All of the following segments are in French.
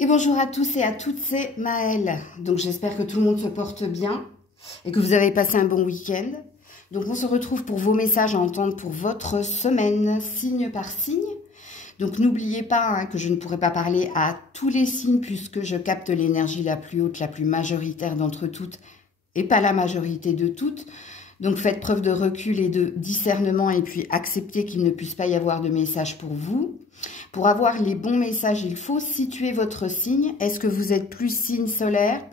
Et bonjour à tous et à toutes, c'est Maëlle. Donc j'espère que tout le monde se porte bien et que vous avez passé un bon week-end. Donc on se retrouve pour vos messages à entendre pour votre semaine, signe par signe. Donc n'oubliez pas que je ne pourrai pas parler à tous les signes puisque je capte l'énergie la plus haute, la plus majoritaire d'entre toutes et pas la majorité de toutes. Donc faites preuve de recul et de discernement et puis acceptez qu'il ne puisse pas y avoir de message pour vous. Pour avoir les bons messages, il faut situer votre signe. Est-ce que vous êtes plus signe solaire,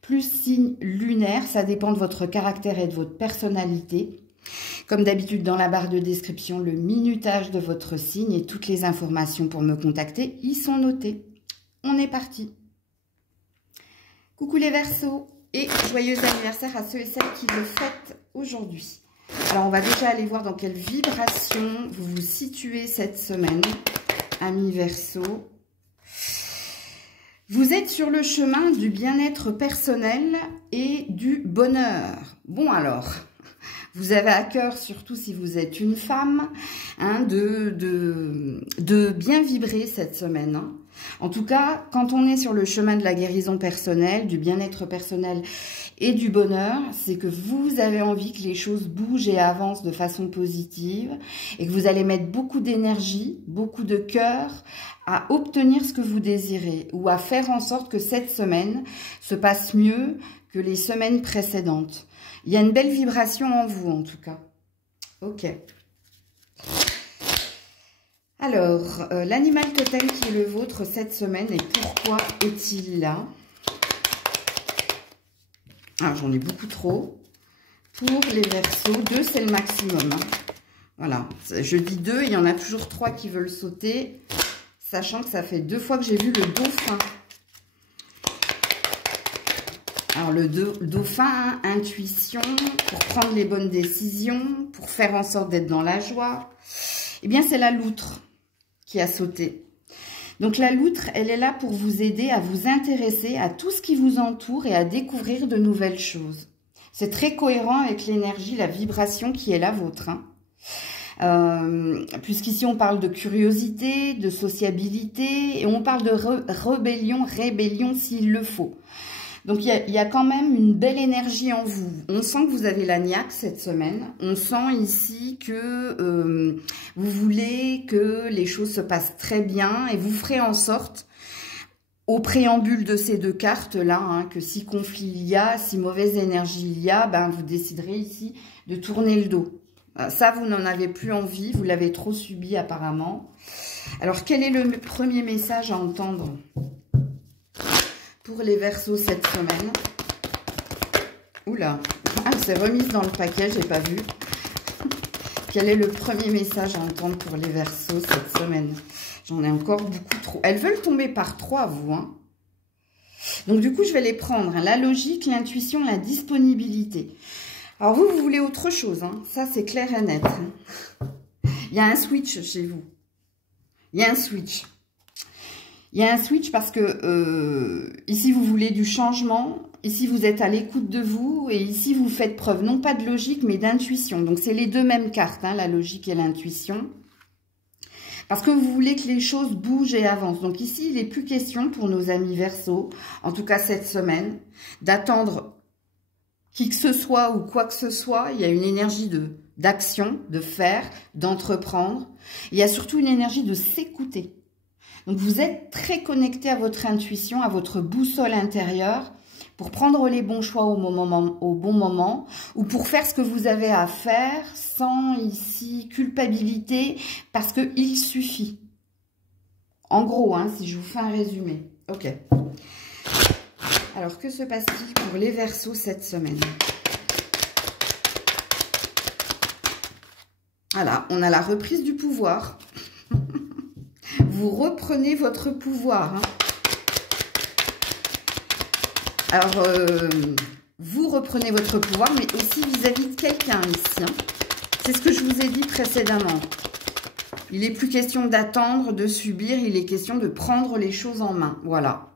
plus signe lunaire? Ça dépend de votre caractère et de votre personnalité. Comme d'habitude, dans la barre de description, le minutage de votre signe et toutes les informations pour me contacter, y sont notées. On est parti. Coucou les Verseaux et joyeux anniversaire à ceux et celles qui le fêtent aujourd'hui. Alors, on va déjà aller voir dans quelle vibration vous vous situez cette semaine, amis Verseaux. Vous êtes sur le chemin du bien-être personnel et du bonheur. Bon alors, vous avez à cœur, surtout si vous êtes une femme, de bien vibrer cette semaine. En tout cas, quand on est sur le chemin de la guérison personnelle, du bien-être personnel et du bonheur, c'est que vous avez envie que les choses bougent et avancent de façon positive et que vous allez mettre beaucoup d'énergie, beaucoup de cœur à obtenir ce que vous désirez ou à faire en sorte que cette semaine se passe mieux que les semaines précédentes. Il y a une belle vibration en vous en tout cas. Ok. Alors, l'animal totem qui est le vôtre cette semaine et pourquoi est-il là? Ah, j'en ai beaucoup trop. Pour les Verseaux, 2 c'est le maximum. Voilà, je dis 2, il y en a toujours 3 qui veulent sauter, sachant que ça fait 2 fois que j'ai vu le dauphin. Alors le dauphin, intuition, pour prendre les bonnes décisions, pour faire en sorte d'être dans la joie. Eh bien, c'est la loutre qui a sauté. Donc la loutre, elle est là pour vous aider à vous intéresser à tout ce qui vous entoure et à découvrir de nouvelles choses. C'est très cohérent avec l'énergie, la vibration qui est la vôtre. Puisqu'ici on parle de curiosité, de sociabilité et on parle de rébellion s'il le faut. Donc, il y a quand même une belle énergie en vous. On sent que vous avez la niaque cette semaine. On sent ici que vous voulez que les choses se passent très bien et vous ferez en sorte, au préambule de ces 2 cartes-là, que si conflit il y a, si mauvaise énergie il y a, ben vous déciderez ici de tourner le dos. Ça, vous n'en avez plus envie, vous l'avez trop subi apparemment. Alors, quel est le premier message à entendre pour les Verseaux cette semaine? Oula, elle s'est remise dans le paquet, j'ai pas vu. Quel est le premier message à entendre pour les Verseaux cette semaine? J'en ai encore beaucoup trop. Elles veulent tomber par 3, vous. Donc du coup, je vais les prendre. La logique, l'intuition, la disponibilité. Alors vous voulez autre chose. Ça, c'est clair et net. Il y a un switch chez vous. Il y a un switch. Il y a un switch parce que ici, vous voulez du changement. Ici, vous êtes à l'écoute de vous. Et ici, vous faites preuve, non pas de logique, mais d'intuition. Donc, c'est les 2 mêmes cartes, la logique et l'intuition. Parce que vous voulez que les choses bougent et avancent. Donc, ici, il n'est plus question pour nos amis Verseaux, en tout cas cette semaine, d'attendre qui que ce soit ou quoi que ce soit. Il y a une énergie d'action, de faire, d'entreprendre. Il y a surtout une énergie de s'écouter. Donc, vous êtes très connecté à votre intuition, à votre boussole intérieure pour prendre les bons choix au bon moment ou pour faire ce que vous avez à faire sans ici culpabilité parce qu'il suffit. En gros, si je vous fais un résumé. Ok. Alors, que se passe-t-il pour les Verseaux cette semaine? Voilà, on a la reprise du pouvoir. Vous reprenez votre pouvoir. Alors, vous reprenez votre pouvoir, mais aussi vis-à-vis de quelqu'un ici. C'est ce que je vous ai dit précédemment. Il n'est plus question d'attendre, de subir, il est question de prendre les choses en main. Voilà.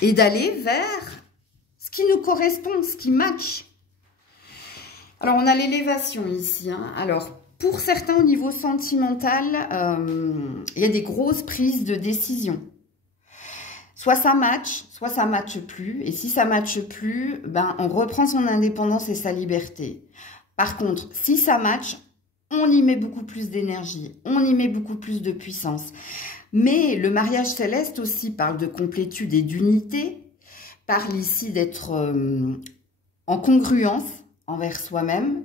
Et d'aller vers ce qui nous correspond, ce qui match. Alors, on a l'élévation ici. Alors, pour certains, au niveau sentimental, il y a des grosses prises de décision. soit ça matche plus. Et si ça matche plus, ben, on reprend son indépendance et sa liberté. Par contre, si ça matche, on y met beaucoup plus d'énergie, on y met beaucoup plus de puissance. Mais le mariage céleste aussi parle de complétude et d'unité, parle ici d'être en congruence envers soi-même,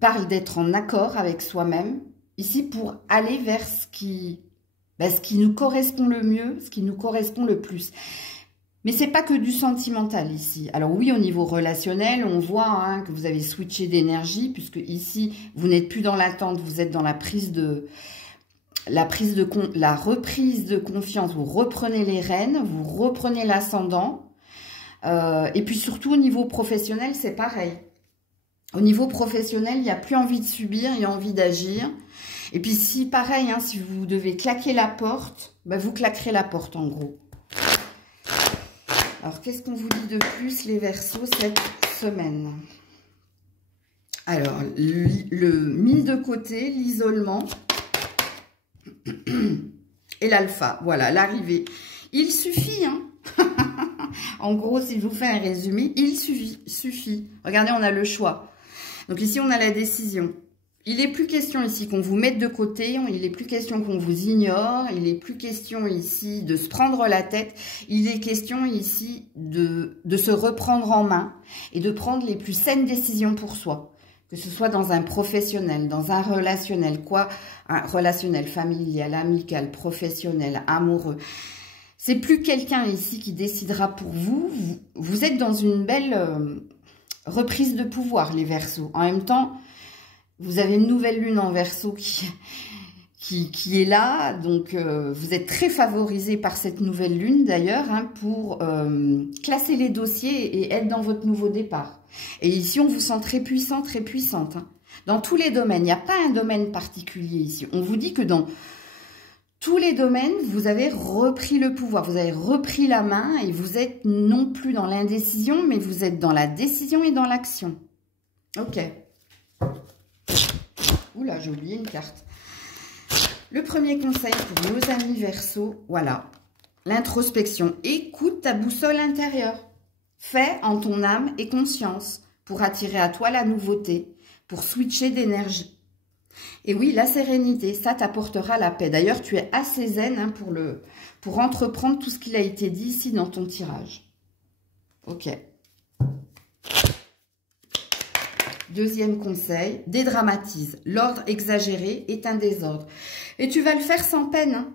parle d'être en accord avec soi-même, ici pour aller vers ce qui nous correspond le mieux, ce qui nous correspond le plus. Mais c'est pas que du sentimental ici. Alors oui, au niveau relationnel, on voit hein, que vous avez switché d'énergie, puisque ici, vous n'êtes plus dans l'attente, vous êtes dans la reprise de confiance. Vous reprenez les rênes, vous reprenez l'ascendant. Et puis surtout, au niveau professionnel, c'est pareil. Au niveau professionnel, il n'y a plus envie de subir, il y a envie d'agir. Et puis si, pareil, hein, si vous devez claquer la porte, ben, vous claquerez la porte en gros. Alors, qu'est-ce qu'on vous dit de plus, les Verseaux, cette semaine? Alors, le mis de côté, l'isolement et l'alpha. Voilà, l'arrivée. Il suffit, hein. En gros, si je vous fais un résumé, il suffit. Regardez, on a le choix. Donc ici, on a la décision. Il n'est plus question ici qu'on vous mette de côté, il n'est plus question qu'on vous ignore, il n'est plus question ici de se prendre la tête, il est question ici de se reprendre en main et de prendre les plus saines décisions pour soi. Que ce soit dans un professionnel, dans un relationnel, un relationnel familial, amical, professionnel, amoureux. C'est plus quelqu'un ici qui décidera pour vous, vous êtes dans une belle reprise de pouvoir, les Verseaux. En même temps, vous avez une nouvelle lune en Verseau qui est là, donc vous êtes très favorisé par cette nouvelle lune d'ailleurs hein, pour classer les dossiers et être dans votre nouveau départ. Et ici, on vous sent très puissant, très puissante. Hein. Dans tous les domaines, il n'y a pas un domaine particulier ici. On vous dit que dans tous les domaines, vous avez repris le pouvoir, vous avez repris la main et vous êtes non plus dans l'indécision, mais vous êtes dans la décision et dans l'action. Ok. Oula, j'ai oublié une carte. Le premier conseil pour nos amis Verseaux, voilà, l'introspection. Écoute ta boussole intérieure. Fais en ton âme et conscience pour attirer à toi la nouveauté, pour switcher d'énergie. Et oui, la sérénité, ça t'apportera la paix. D'ailleurs, tu es assez zen hein, pour entreprendre tout ce qu'il a été dit ici dans ton tirage. Ok. Deuxième conseil, dédramatise. L'ordre exagéré est un désordre. Et tu vas le faire sans peine. Hein.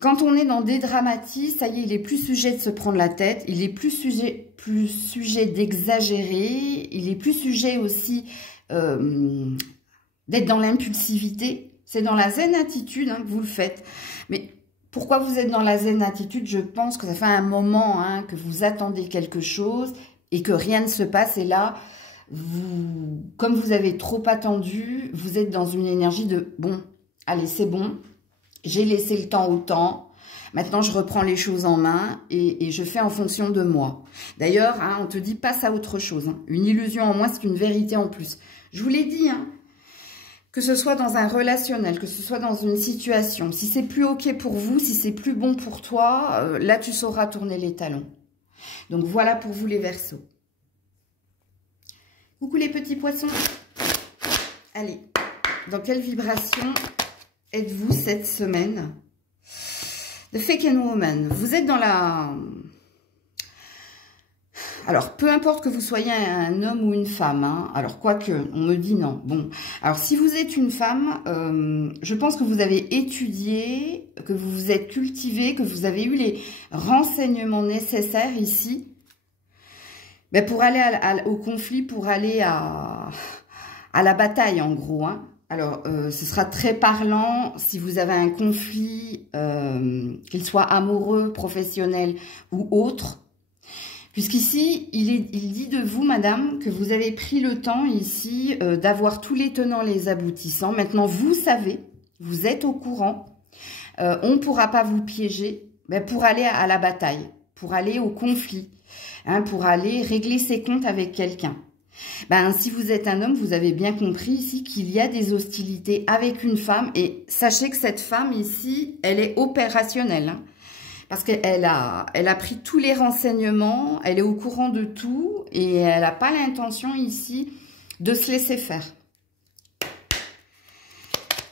Quand on est dans dédramatise, ça y est, il est plus sujet de se prendre la tête. Il est plus sujet d'exagérer. Il est plus sujet aussi d'être dans l'impulsivité. C'est dans la zen attitude hein, que vous le faites. Mais pourquoi vous êtes dans la zen attitude? Je pense que ça fait un moment hein, que vous attendez quelque chose et que rien ne se passe. Et là... comme vous avez trop attendu, vous êtes dans une énergie de « bon, allez, c'est bon, j'ai laissé le temps au temps, maintenant je reprends les choses en main et je fais en fonction de moi. » D'ailleurs, hein, on te dit « passe à autre chose hein. ». Une illusion en moins, c'est une vérité en plus. Je vous l'ai dit, hein, que ce soit dans un relationnel, que ce soit dans une situation, si c'est plus OK pour vous, si c'est plus bon pour toi, là tu sauras tourner les talons. Donc voilà pour vous les Verseaux. Coucou les petits poissons. Allez, dans quelle vibration êtes-vous cette semaine? The Fake Woman. Vous êtes dans la... Alors, peu importe que vous soyez un homme ou une femme. Hein. Alors, quoique, on me dit non. Bon, alors si vous êtes une femme, je pense que vous avez étudié, que vous vous êtes cultivé, que vous avez eu les renseignements nécessaires ici. Ben pour aller au conflit, pour aller à la bataille en gros. Hein. Alors, ce sera très parlant si vous avez un conflit, qu'il soit amoureux, professionnel ou autre. Puisqu'ici, il dit de vous, madame, que vous avez pris le temps ici d'avoir tous les tenants, les aboutissants. Maintenant, vous savez, vous êtes au courant. On ne pourra pas vous piéger ben, pour aller à la bataille, pour aller au conflit. Hein, pour aller régler ses comptes avec quelqu'un. Ben, si vous êtes un homme, vous avez bien compris ici qu'il y a des hostilités avec une femme. Et sachez que cette femme ici, elle est opérationnelle. Hein, Parce qu'elle a pris tous les renseignements, elle est au courant de tout et elle n'a pas l'intention ici de se laisser faire.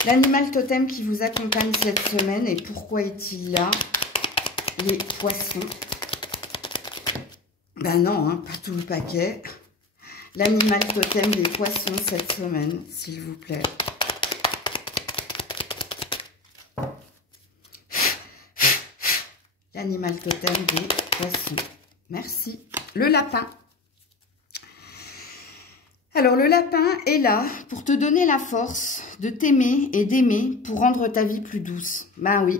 L'animal totem qui vous accompagne cette semaine et pourquoi est-il là? Les poissons. Ben non, hein, pas tout le paquet. L'animal totem des poissons cette semaine, s'il vous plaît. L'animal totem des poissons. Merci. Le lapin. Alors, le lapin est là pour te donner la force de t'aimer et d'aimer pour rendre ta vie plus douce. Ben oui.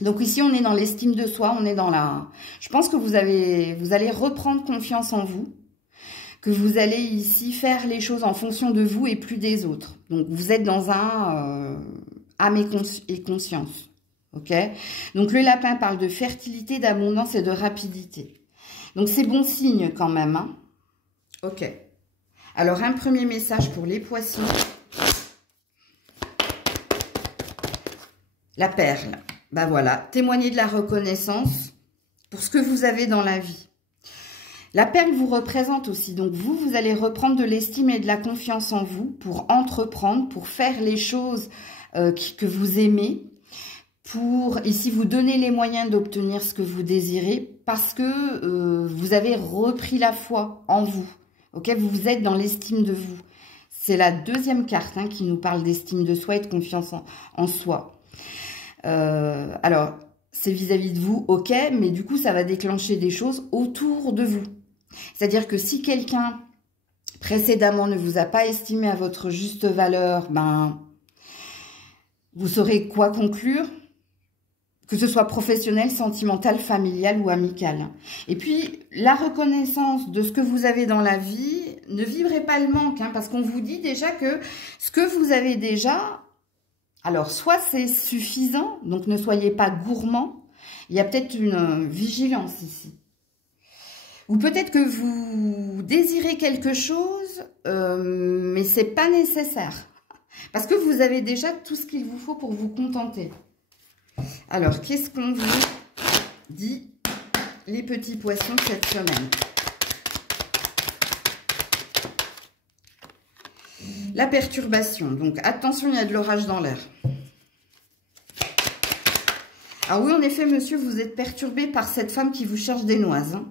Donc ici, on est dans l'estime de soi, on est dans la... Je pense que vous allez reprendre confiance en vous, que vous allez ici faire les choses en fonction de vous et plus des autres. Donc, vous êtes dans un âme et conscience. Ok? Donc, le lapin parle de fertilité, d'abondance et de rapidité. Donc, c'est bon signe quand même. Hein? Ok. Alors, un premier message pour les poissons. La perle. Ben voilà, témoignez de la reconnaissance pour ce que vous avez dans la vie. La perle vous représente aussi. Donc, vous allez reprendre de l'estime et de la confiance en vous pour entreprendre, pour faire les choses que vous aimez. Pour, ici, vous donner les moyens d'obtenir ce que vous désirez parce que vous avez repris la foi en vous. Ok, vous êtes dans l'estime de vous. C'est la deuxième carte hein, qui nous parle d'estime de soi et de confiance en soi. Alors, c'est vis-à-vis de vous, ok, mais du coup, ça va déclencher des choses autour de vous. C'est-à-dire que si quelqu'un précédemment ne vous a pas estimé à votre juste valeur, ben, vous saurez quoi conclure, que ce soit professionnel, sentimental, familial ou amical. Et puis, la reconnaissance de ce que vous avez dans la vie, ne vibrez pas le manque, hein, parce qu'on vous dit déjà que ce que vous avez déjà, alors soit c'est suffisant, donc ne soyez pas gourmand, il y a peut-être une vigilance ici. Ou peut-être que vous désirez quelque chose, mais c'est pas nécessaire. Parce que vous avez déjà tout ce qu'il vous faut pour vous contenter. Alors, qu'est-ce qu'on vous dit, les petits poissons, cette semaine? La perturbation. Donc, attention, il y a de l'orage dans l'air. Ah oui, en effet, monsieur, vous êtes perturbé par cette femme qui vous cherche des noises. Hein.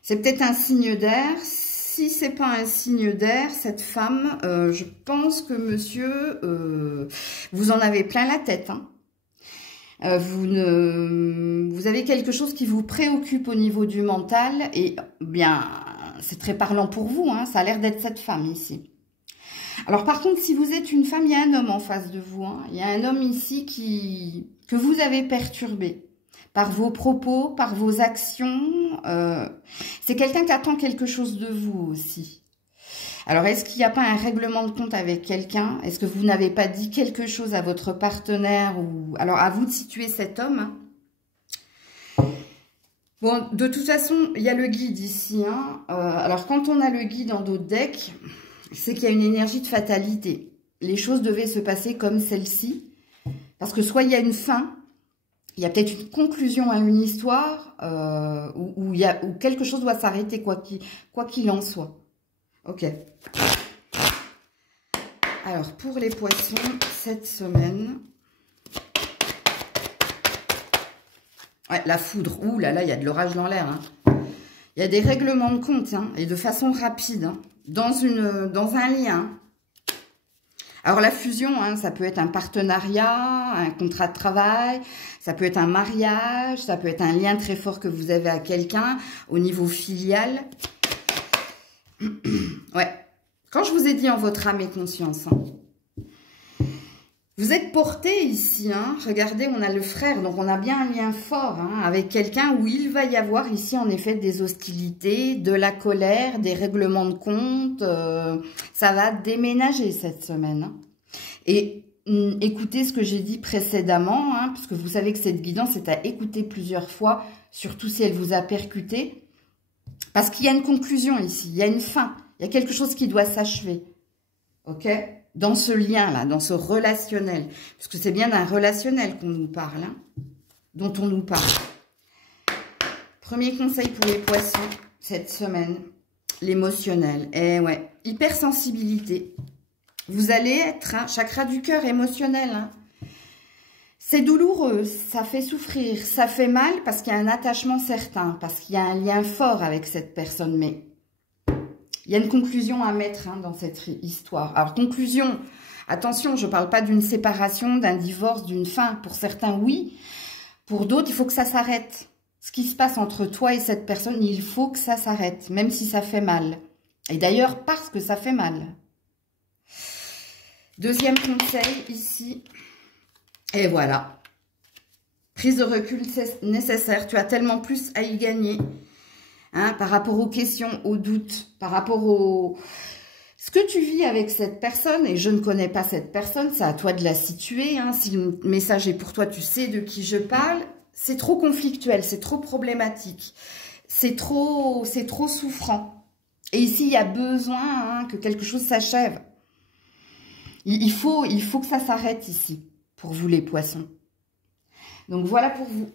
C'est peut-être un signe d'air. Si c'est pas un signe d'air, cette femme, je pense que monsieur, vous en avez plein la tête. Hein. Vous avez quelque chose qui vous préoccupe au niveau du mental et bien, c'est très parlant pour vous. Hein, ça a l'air d'être cette femme ici. Alors par contre, si vous êtes une femme, il y a un homme en face de vous. Hein. Il y a un homme ici que vous avez perturbé par vos propos, par vos actions. C'est quelqu'un qui attend quelque chose de vous aussi. Alors, est-ce qu'il n'y a pas un règlement de compte avec quelqu'un? Est-ce que vous n'avez pas dit quelque chose à votre partenaire ou... Alors, à vous de situer cet homme. Bon, de toute façon, il y a le guide ici. Hein. Alors, quand on a le guide dans d'autres decks, c'est qu'il y a une énergie de fatalité. Les choses devaient se passer comme celle-ci. Parce que soit il y a une fin, il y a peut-être une conclusion à une histoire, où quelque chose doit s'arrêter, quoi qu'il en soit. Ok. Alors, pour les poissons, cette semaine... Ouais, la foudre. Ouh là là, il y a de l'orage dans l'air. Hein. Il y a des règlements de compte, hein, et de façon rapide, hein, dans un lien. Alors, la fusion, hein, ça peut être un partenariat, un contrat de travail, ça peut être un mariage, ça peut être un lien très fort que vous avez à quelqu'un au niveau filial. Ouais. Quand je vous ai dit en votre âme et conscience, hein, vous êtes porté ici, hein, regardez, on a le frère, donc on a bien un lien fort hein, avec quelqu'un où il va y avoir ici en effet des hostilités, de la colère, des règlements de compte, ça va déménager cette semaine. Hein. Et écoutez ce que j'ai dit précédemment, hein, parce que vous savez que cette guidance est à écouter plusieurs fois, surtout si elle vous a percuté. Parce qu'il y a une conclusion ici, il y a une fin, il y a quelque chose qui doit s'achever. Ok? Dans ce lien-là, dans ce relationnel. Parce que c'est bien d'un relationnel qu'on nous parle. Hein. dont on nous parle. Premier conseil pour les poissons cette semaine, l'émotionnel. Eh ouais, hypersensibilité. Vous allez être, hein, chakra du cœur émotionnel. Hein. C'est douloureux, ça fait souffrir, ça fait mal parce qu'il y a un attachement certain, parce qu'il y a un lien fort avec cette personne. Mais il y a une conclusion à mettre hein, dans cette histoire. Alors conclusion, attention, je ne parle pas d'une séparation, d'un divorce, d'une fin. Pour certains, oui. Pour d'autres, il faut que ça s'arrête. Ce qui se passe entre toi et cette personne, il faut que ça s'arrête, même si ça fait mal. Et d'ailleurs, parce que ça fait mal. Deuxième conseil, ici. Et voilà. Prise de recul nécessaire. Tu as tellement plus à y gagner. Hein, par rapport aux questions, aux doutes, par rapport au... Ce que tu vis avec cette personne, et je ne connais pas cette personne, c'est à toi de la situer. Hein, si le message est pour toi, tu sais de qui je parle. C'est trop conflictuel, c'est trop problématique, c'est trop souffrant. Et ici, il y a besoin hein, que quelque chose s'achève. Il faut que ça s'arrête ici, pour vous les poissons. Donc voilà pour vous.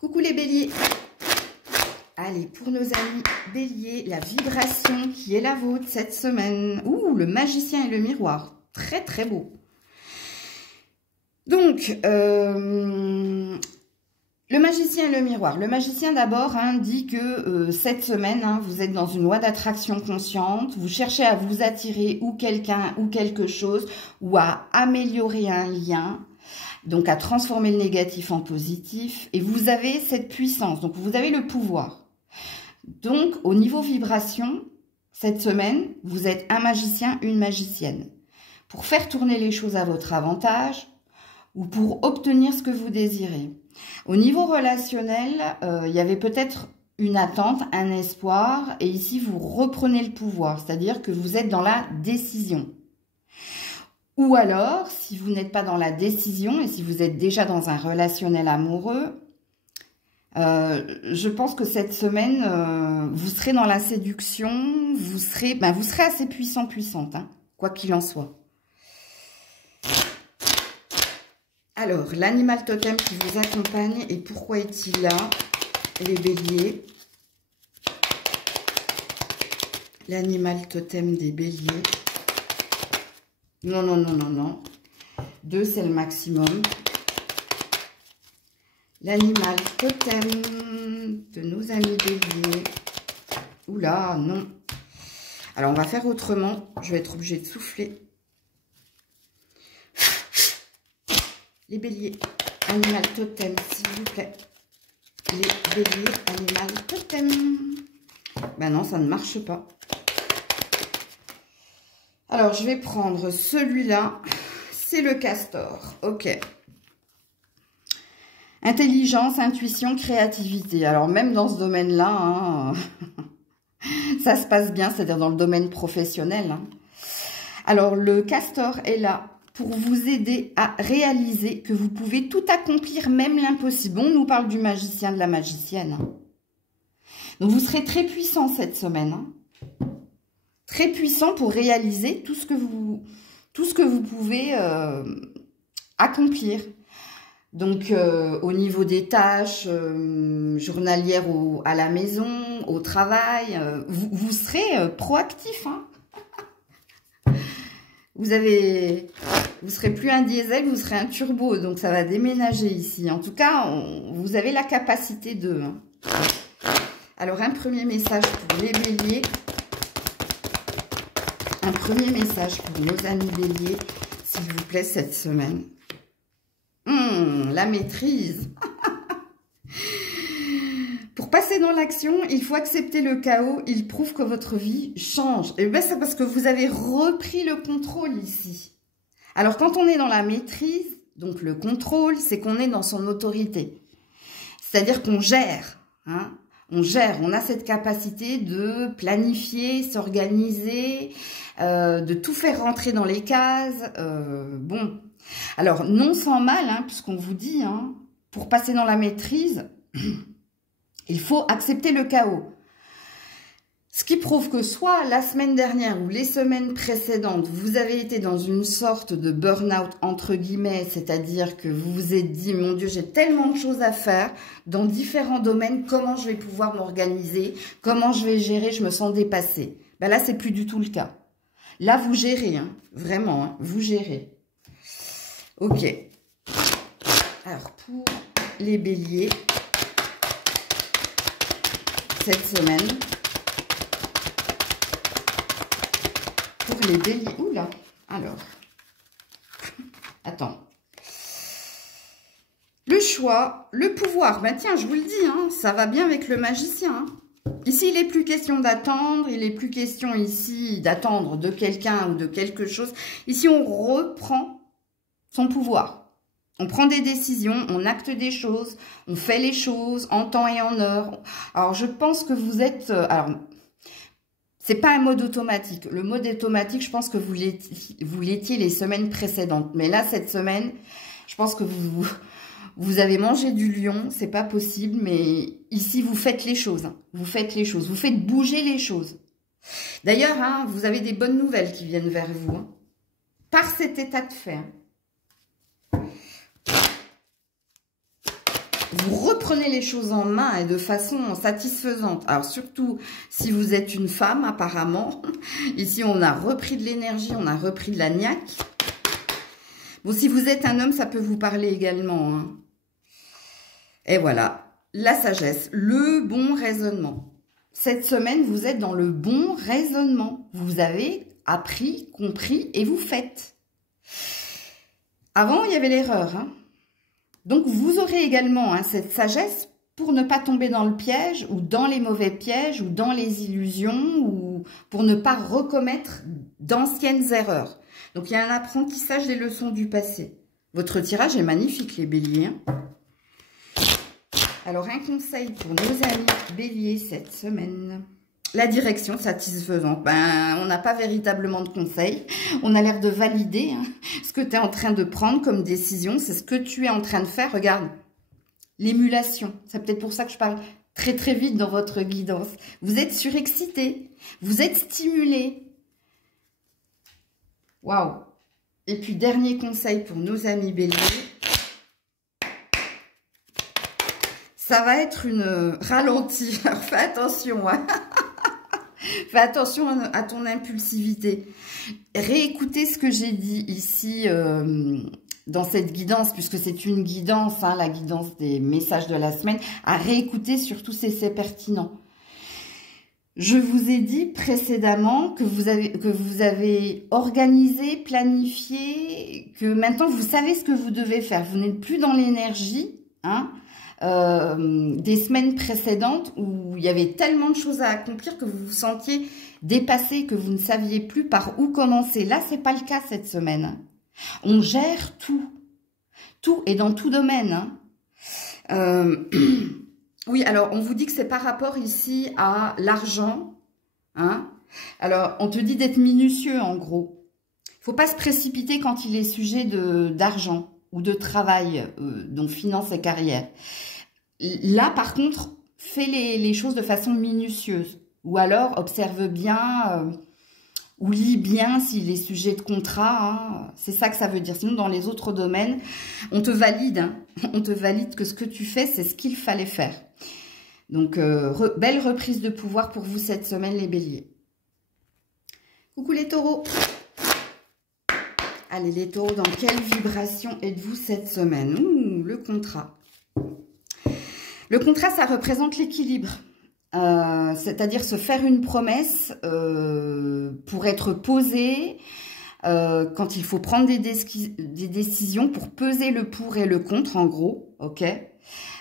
Coucou les béliers. Allez, pour nos amis béliers, la vibration qui est la vôtre cette semaine. Ouh, le magicien et le miroir. Très très beau. Donc, le magicien et le miroir. Le magicien, d'abord, hein, dit que cette semaine, hein, vous êtes dans une loi d'attraction consciente. Vous cherchez à vous attirer ou quelqu'un ou quelque chose, ou à améliorer un lien. Donc, à transformer le négatif en positif. Et vous avez cette puissance. Donc, vous avez le pouvoir. Donc, au niveau vibration, cette semaine, vous êtes un magicien, une magicienne. Pour faire tourner les choses à votre avantage, ou pour obtenir ce que vous désirez. Au niveau relationnel, il y avait peut-être une attente, un espoir, et ici vous reprenez le pouvoir, c'est-à-dire que vous êtes dans la décision. Ou alors, si vous n'êtes pas dans la décision, et si vous êtes déjà dans un relationnel amoureux, je pense que cette semaine, vous serez dans la séduction, vous serez assez puissante, hein, quoi qu'il en soit. Alors, l'animal totem qui vous accompagne et pourquoi est-il là, les béliers? L'animal totem des béliers. Non, non, non, non, non. 2, c'est le maximum. L'animal totem de nos amis béliers. Oula, non. Alors, on va faire autrement. Je vais être obligée de souffler. Les béliers, animal totem, s'il vous plaît. Les béliers, animal totem. Ben non, ça ne marche pas. Alors, je vais prendre celui-là. C'est le castor. Ok. Intelligence, intuition, créativité. Alors, même dans ce domaine-là, hein, ça se passe bien, c'est-à-dire dans le domaine professionnel. Hein. Alors, le castor est là pour vous aider à réaliser que vous pouvez tout accomplir, même l'impossible. On nous parle du magicien, de la magicienne. Donc, vous serez très puissant cette semaine. Hein. Très puissant pour réaliser tout ce que vous pouvez accomplir. Donc, au niveau des tâches journalières à la maison, au travail, vous serez proactif. Hein. Vous serez plus un diesel, vous serez un turbo, donc ça va déménager ici. En tout cas, vous avez la capacité de... Hein. Alors, un premier message pour les béliers. Un premier message pour nos amis béliers, s'il vous plaît, cette semaine. La maîtrise. Pour passer dans l'action, il faut accepter le chaos. Il prouve que votre vie change. Et bien, c'est parce que vous avez repris le contrôle ici. Alors, quand on est dans la maîtrise, donc le contrôle, c'est qu'on est dans son autorité. C'est-à-dire qu'on gère. Hein, on gère. On a cette capacité de planifier, s'organiser, de tout faire rentrer dans les cases. Bon. Alors, non sans mal, hein, puisqu'on vous dit, hein, pour passer dans la maîtrise... Il faut accepter le chaos. Ce qui prouve que soit la semaine dernière ou les semaines précédentes, vous avez été dans une sorte de burn-out entre guillemets, c'est-à-dire que vous vous êtes dit, mon Dieu, j'ai tellement de choses à faire dans différents domaines, comment je vais pouvoir m'organiser, comment je vais gérer, je me sens dépassée. Ben là, c'est plus du tout le cas. Là, vous gérez, hein, vraiment, hein, vous gérez. Ok. Alors, pour les béliers, cette semaine, pour les béliers, oula, alors, attends. Le choix, le pouvoir, ben tiens, je vous le dis, hein, ça va bien avec le magicien, hein. Ici, il n'est plus question d'attendre, il n'est plus question ici d'attendre de quelqu'un ou de quelque chose. Ici, on reprend son pouvoir. On prend des décisions, on acte des choses, on fait les choses en temps et en heure. Alors, je pense que vous êtes... alors, c'est pas un mode automatique. Le mode automatique, je pense que vous l'étiez les semaines précédentes. Mais là, cette semaine, je pense que vous avez mangé du lion, c'est pas possible, mais ici, vous faites les choses. Hein. Vous faites les choses, vous faites bouger les choses. D'ailleurs, hein, vous avez des bonnes nouvelles qui viennent vers vous, hein, par cet état de fait. Hein. Vous reprenez les choses en main et de façon satisfaisante. Alors, surtout si vous êtes une femme, apparemment. Ici, on a repris de l'énergie, on a repris de la niaque. Bon, si vous êtes un homme, ça peut vous parler également, hein. Et voilà, la sagesse, le bon raisonnement. Cette semaine, vous êtes dans le bon raisonnement. Vous avez appris, compris et vous faites. Avant, il y avait l'erreur. Hein. Donc, vous aurez également hein, cette sagesse pour ne pas tomber dans le piège ou dans les mauvais pièges ou dans les illusions ou pour ne pas recommettre d'anciennes erreurs. Donc, il y a un apprentissage des leçons du passé. Votre tirage est magnifique, les béliers. Hein. Alors, un conseil pour nos amis béliers cette semaine. La direction satisfaisante. Ben, on n'a pas véritablement de conseil. On a l'air de valider hein, ce que tu es en train de prendre comme décision. C'est ce que tu es en train de faire. Regarde, l'émulation. C'est peut-être pour ça que je parle très très vite dans votre guidance. Vous êtes surexcité. Vous êtes stimulé. Waouh. Et puis, dernier conseil pour nos amis béliers. Ça va être une ralentie. Alors, fais attention. Hein. Fais attention à ton impulsivité. Réécoutez ce que j'ai dit ici dans cette guidance, puisque c'est une guidance, hein, la guidance des messages de la semaine. À réécouter, surtout si c'est pertinent. Je vous ai dit précédemment que vous avez organisé, planifié, que maintenant vous savez ce que vous devez faire. Vous n'êtes plus dans l'énergie, hein, des semaines précédentes où il y avait tellement de choses à accomplir que vous vous sentiez dépassé, que vous ne saviez plus par où commencer. Là, c'est pas le cas cette semaine. On gère tout. Tout et dans tout domaine. Hein. Oui, alors, on vous dit que c'est par rapport ici à l'argent. Hein. Alors, on te dit d'être minutieux, en gros. Il ne faut pas se précipiter quand il est sujet d'argent ou de travail, donc finance et carrière. Là, par contre, fais les choses de façon minutieuse. Ou alors, observe bien ou lis bien s'il est sujet de contrat. Hein. C'est ça que ça veut dire. Sinon, dans les autres domaines, on te valide. Hein. On te valide que ce que tu fais, c'est ce qu'il fallait faire. Donc, belle reprise de pouvoir pour vous cette semaine, les béliers. Coucou les taureaux. Allez, les taureaux, dans quelle vibration êtes-vous cette semaine? Ouh, le contrat. Le contrat, ça représente l'équilibre. C'est-à-dire se faire une promesse pour être posé quand il faut prendre des décisions pour peser le pour et le contre, en gros. Ok.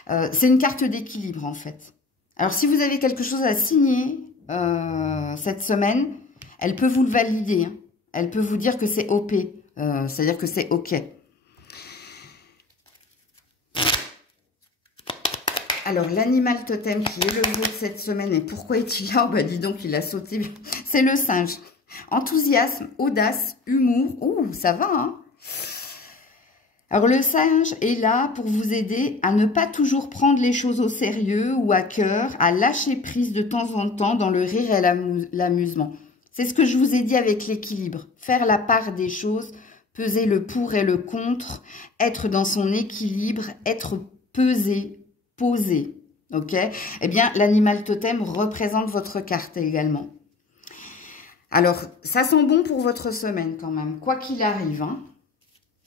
C'est une carte d'équilibre, en fait. Alors, si vous avez quelque chose à signer cette semaine, elle peut vous le valider. Hein. Elle peut vous dire que c'est OP. C'est-à-dire que c'est OK. Alors, l'animal totem qui est le vôtre cette semaine, et pourquoi est-il là? Oh, bah dis donc, il a sauté. C'est le singe. Enthousiasme, audace, humour. Ouh, ça va, hein? Alors le sage est là pour vous aider à ne pas toujours prendre les choses au sérieux ou à cœur, à lâcher prise de temps en temps dans le rire et l'amusement. C'est ce que je vous ai dit avec l'équilibre. Faire la part des choses, peser le pour et le contre, être dans son équilibre, être pesé, posé. Ok? Eh bien, l'animal totem représente votre carte également. Alors, ça sent bon pour votre semaine quand même, quoi qu'il arrive, hein.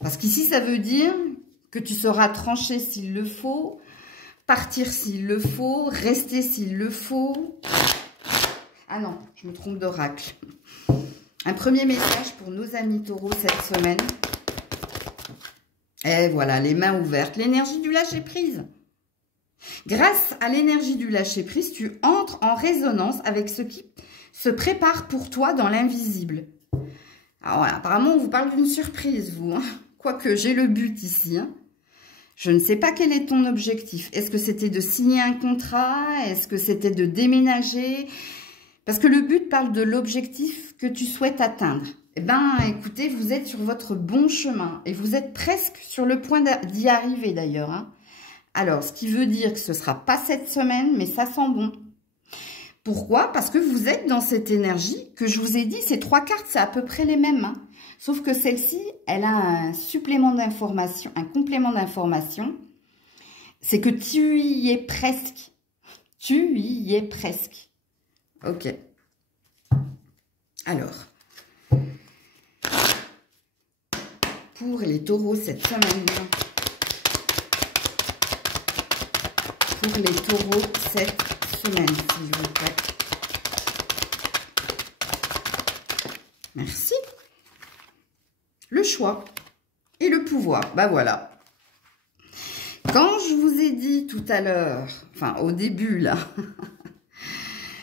Parce qu'ici, ça veut dire que tu seras tranché s'il le faut, partir s'il le faut, rester s'il le faut. Ah non, je me trompe d'oracle. Un premier message pour nos amis taureaux cette semaine. Et voilà, les mains ouvertes, l'énergie du lâcher-prise. Grâce à l'énergie du lâcher-prise, tu entres en résonance avec ce qui se prépare pour toi dans l'invisible. Alors voilà, apparemment, on vous parle d'une surprise, vous, hein. Quoique, j'ai le but ici. Hein. Je ne sais pas quel est ton objectif. Est-ce que c'était de signer un contrat? Est-ce que c'était de déménager? Parce que le but parle de l'objectif que tu souhaites atteindre. Eh bien, écoutez, vous êtes sur votre bon chemin. Et vous êtes presque sur le point d'y arriver, d'ailleurs. Hein. Alors, ce qui veut dire que ce ne sera pas cette semaine, mais ça sent bon. Pourquoi? Parce que vous êtes dans cette énergie que je vous ai dit, ces 3 cartes, c'est à peu près les mêmes. Hein. Sauf que celle-ci, elle a un supplément d'information, un complément d'information. C'est que tu y es presque. Tu y es presque. Ok. Alors, pour les taureaux cette semaine, pour les taureaux cette semaine, s'il vous plaît. Merci. Le choix et le pouvoir. Ben voilà. Quand je vous ai dit tout à l'heure, enfin au début là,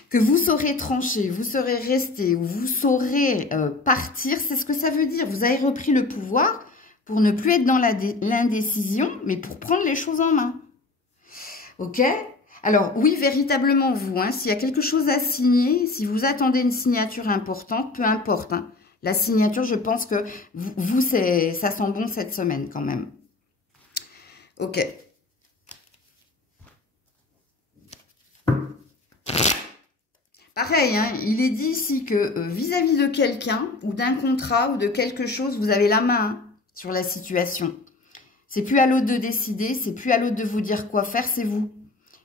que vous saurez trancher, vous saurez rester ou vous saurez partir, c'est ce que ça veut dire. Vous avez repris le pouvoir pour ne plus être dans l'indécision, mais pour prendre les choses en main. Ok? Alors oui, véritablement vous, hein, s'il y a quelque chose à signer, si vous attendez une signature importante, peu importe, hein. La signature, je pense que vous ça sent bon cette semaine quand même. Ok. Pareil, hein, il est dit ici que vis-à-vis de quelqu'un ou d'un contrat ou de quelque chose, vous avez la main sur la situation. C'est plus à l'autre de décider, c'est plus à l'autre de vous dire quoi faire, c'est vous.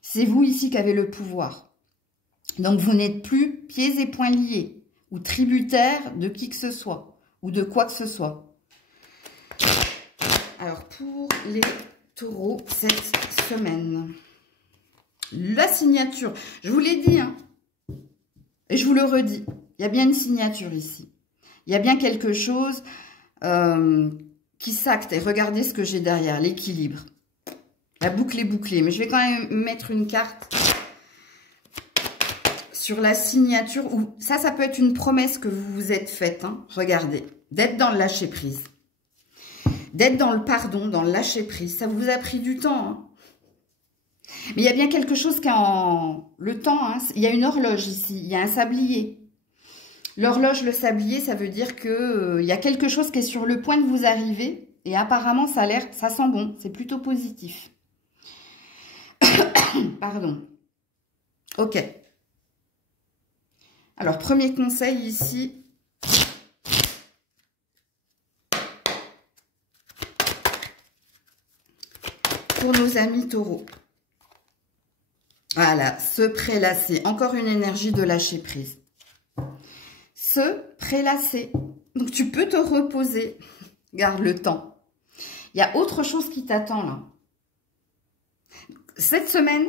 C'est vous ici qui avez le pouvoir. Donc vous n'êtes plus pieds et poings liés ou tributaire de qui que ce soit, ou de quoi que ce soit. Alors, pour les taureaux, cette semaine, la signature, je vous l'ai dit, hein, et je vous le redis, il y a bien une signature ici. Il y a bien quelque chose qui s'acte, et regardez ce que j'ai derrière, l'équilibre. La boucle est bouclée, mais je vais quand même mettre une carte sur la signature, ou ça peut être une promesse que vous vous êtes faite, hein, regardez, d'être dans le lâcher-prise, d'être dans le pardon, dans le lâcher-prise, ça vous a pris du temps, hein. Mais il y a bien quelque chose qui est en... Le temps, hein, il y a une horloge ici, il y a un sablier. L'horloge, le sablier, ça veut dire que il y a quelque chose qui est sur le point de vous arriver, et apparemment, ça sent bon, c'est plutôt positif. Pardon. Ok. Alors, premier conseil ici. Pour nos amis taureaux. Voilà, se prélasser. Encore une énergie de lâcher prise. Se prélasser. Donc, tu peux te reposer. Garde le temps. Il y a autre chose qui t'attend là. Cette semaine,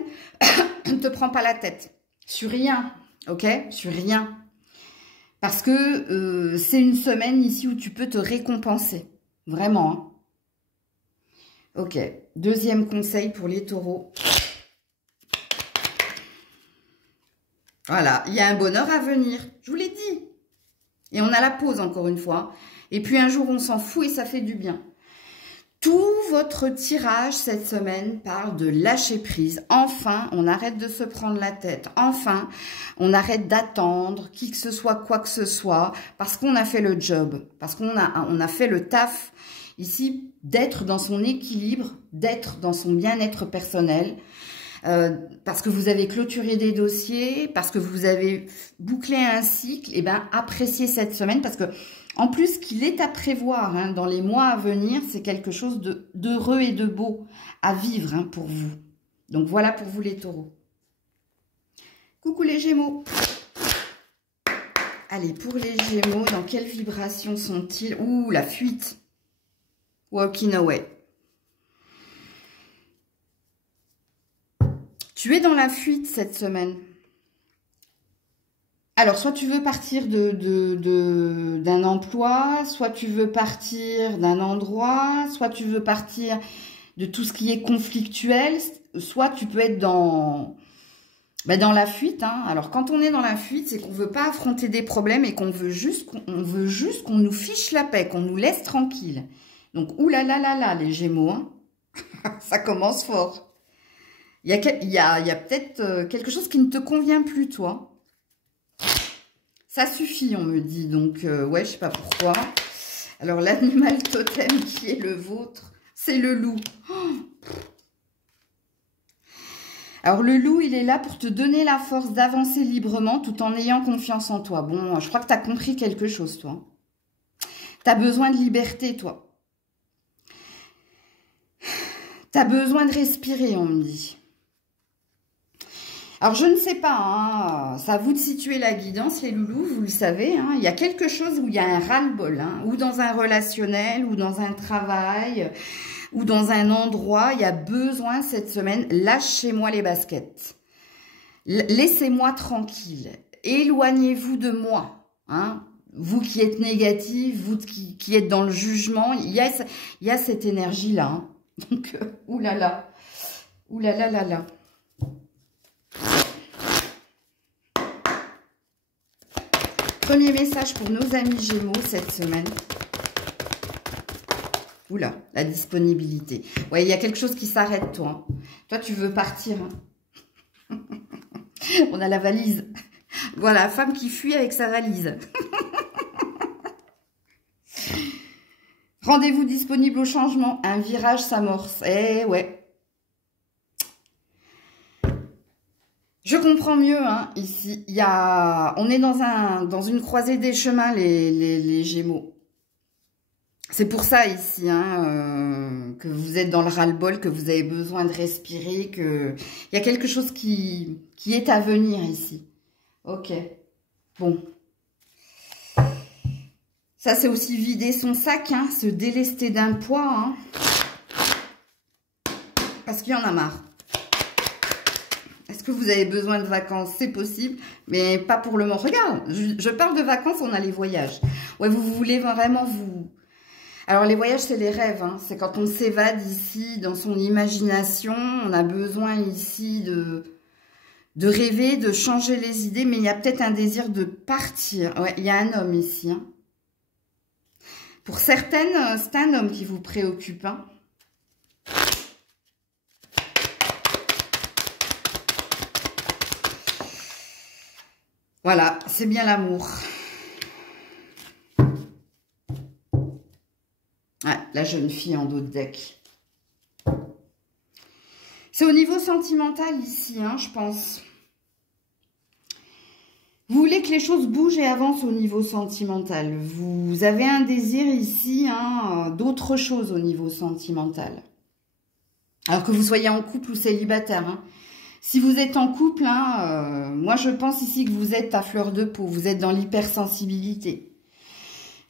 ne te prends pas la tête. Sur rien. Ok, sur rien. Parce que c'est une semaine ici où tu peux te récompenser. Vraiment. Hein. Ok, deuxième conseil pour les taureaux. Voilà, il y a un bonheur à venir. Je vous l'ai dit. Et on a la pause encore une fois. Et puis un jour, on s'en fout et ça fait du bien. Tout votre tirage cette semaine parle de lâcher prise. Enfin, on arrête de se prendre la tête. Enfin, on arrête d'attendre qui que ce soit, quoi que ce soit, parce qu'on a fait le job, parce qu'on a fait le taf. ici d'être dans son équilibre, d'être dans son bien-être personnel, parce que vous avez clôturé des dossiers, parce que vous avez bouclé un cycle, et bien appréciez cette semaine, parce que en plus qu'il est à prévoir hein, dans les mois à venir, c'est quelque chose d'heureux et de beau à vivre hein, pour vous. Donc voilà pour vous les taureaux. Coucou les Gémeaux. Allez, pour les Gémeaux, dans quelle vibration sont-ils? Ouh, la fuite. Walking away. Tu es dans la fuite cette semaine. Alors, soit tu veux partir d'un emploi, soit tu veux partir d'un endroit, soit tu veux partir de tout ce qui est conflictuel, soit tu peux être dans la fuite. Hein. Alors, quand on est dans la fuite, c'est qu'on ne veut pas affronter des problèmes et qu'on veut juste qu'on nous fiche la paix, qu'on nous laisse tranquille. Donc, oulala, les Gémeaux, hein. Ça commence fort. Il y a peut-être quelque chose qui ne te convient plus, toi. Ça suffit, on me dit. Donc, ouais, je sais pas pourquoi. Alors, l'animal totem qui est le vôtre, c'est le loup. Oh. Alors, le loup, il est là pour te donner la force d'avancer librement tout en ayant confiance en toi. Bon, je crois que tu as compris quelque chose, toi. Tu as besoin de liberté, toi. Tu as besoin de respirer, on me dit. Alors, je ne sais pas, hein, c'est à vous de situer la guidance, les loulous, vous le savez. Hein, il y a quelque chose où il y a un ras-le-bol, hein, ou dans un relationnel, ou dans un travail, ou dans un endroit. Il y a besoin cette semaine, lâchez-moi les baskets. Laissez-moi tranquille. Éloignez-vous de moi. Hein, vous qui êtes négatif, vous qui êtes dans le jugement, il y a cette énergie-là. Hein. Donc, oulala, oulala. Premier message pour nos amis Gémeaux cette semaine. Oula, la disponibilité. Ouais, il y a quelque chose qui s'arrête, toi. Hein. Toi, tu veux partir. Hein. On a la valise. Voilà, femme qui fuit avec sa valise. Rendez-vous disponible au changement. Un virage s'amorce. Eh ouais. Je comprends mieux, hein, ici. On est dans une croisée des chemins, les Gémeaux. C'est pour ça, ici, hein, que vous êtes dans le ras-le-bol, que vous avez besoin de respirer, il y a quelque chose qui est à venir, ici. Ok. Bon. Ça, c'est aussi vider son sac, hein, se délester d'un poids, hein, parce qu'il y en a marre. Est-ce que vous avez besoin de vacances? C'est possible, mais pas pour le moment. Regarde, je parle de vacances, on a les voyages. Ouais, vous voulez vraiment vous... Alors, les voyages, c'est les rêves. Hein. C'est quand on s'évade ici dans son imagination. On a besoin ici de rêver, de changer les idées, mais il y a peut-être un désir de partir. Ouais, il y a un homme ici. Hein. Pour certaines, c'est un homme qui vous préoccupe. Hein. Voilà, c'est bien l'amour. Ouais, la jeune fille en dos de deck. C'est au niveau sentimental ici, hein, je pense. Vous voulez que les choses bougent et avancent au niveau sentimental. Vous avez un désir ici, hein, d'autre chose au niveau sentimental. Alors que vous soyez en couple ou célibataire, hein. Si vous êtes en couple, hein, moi je pense ici que vous êtes à fleur de peau, vous êtes dans l'hypersensibilité.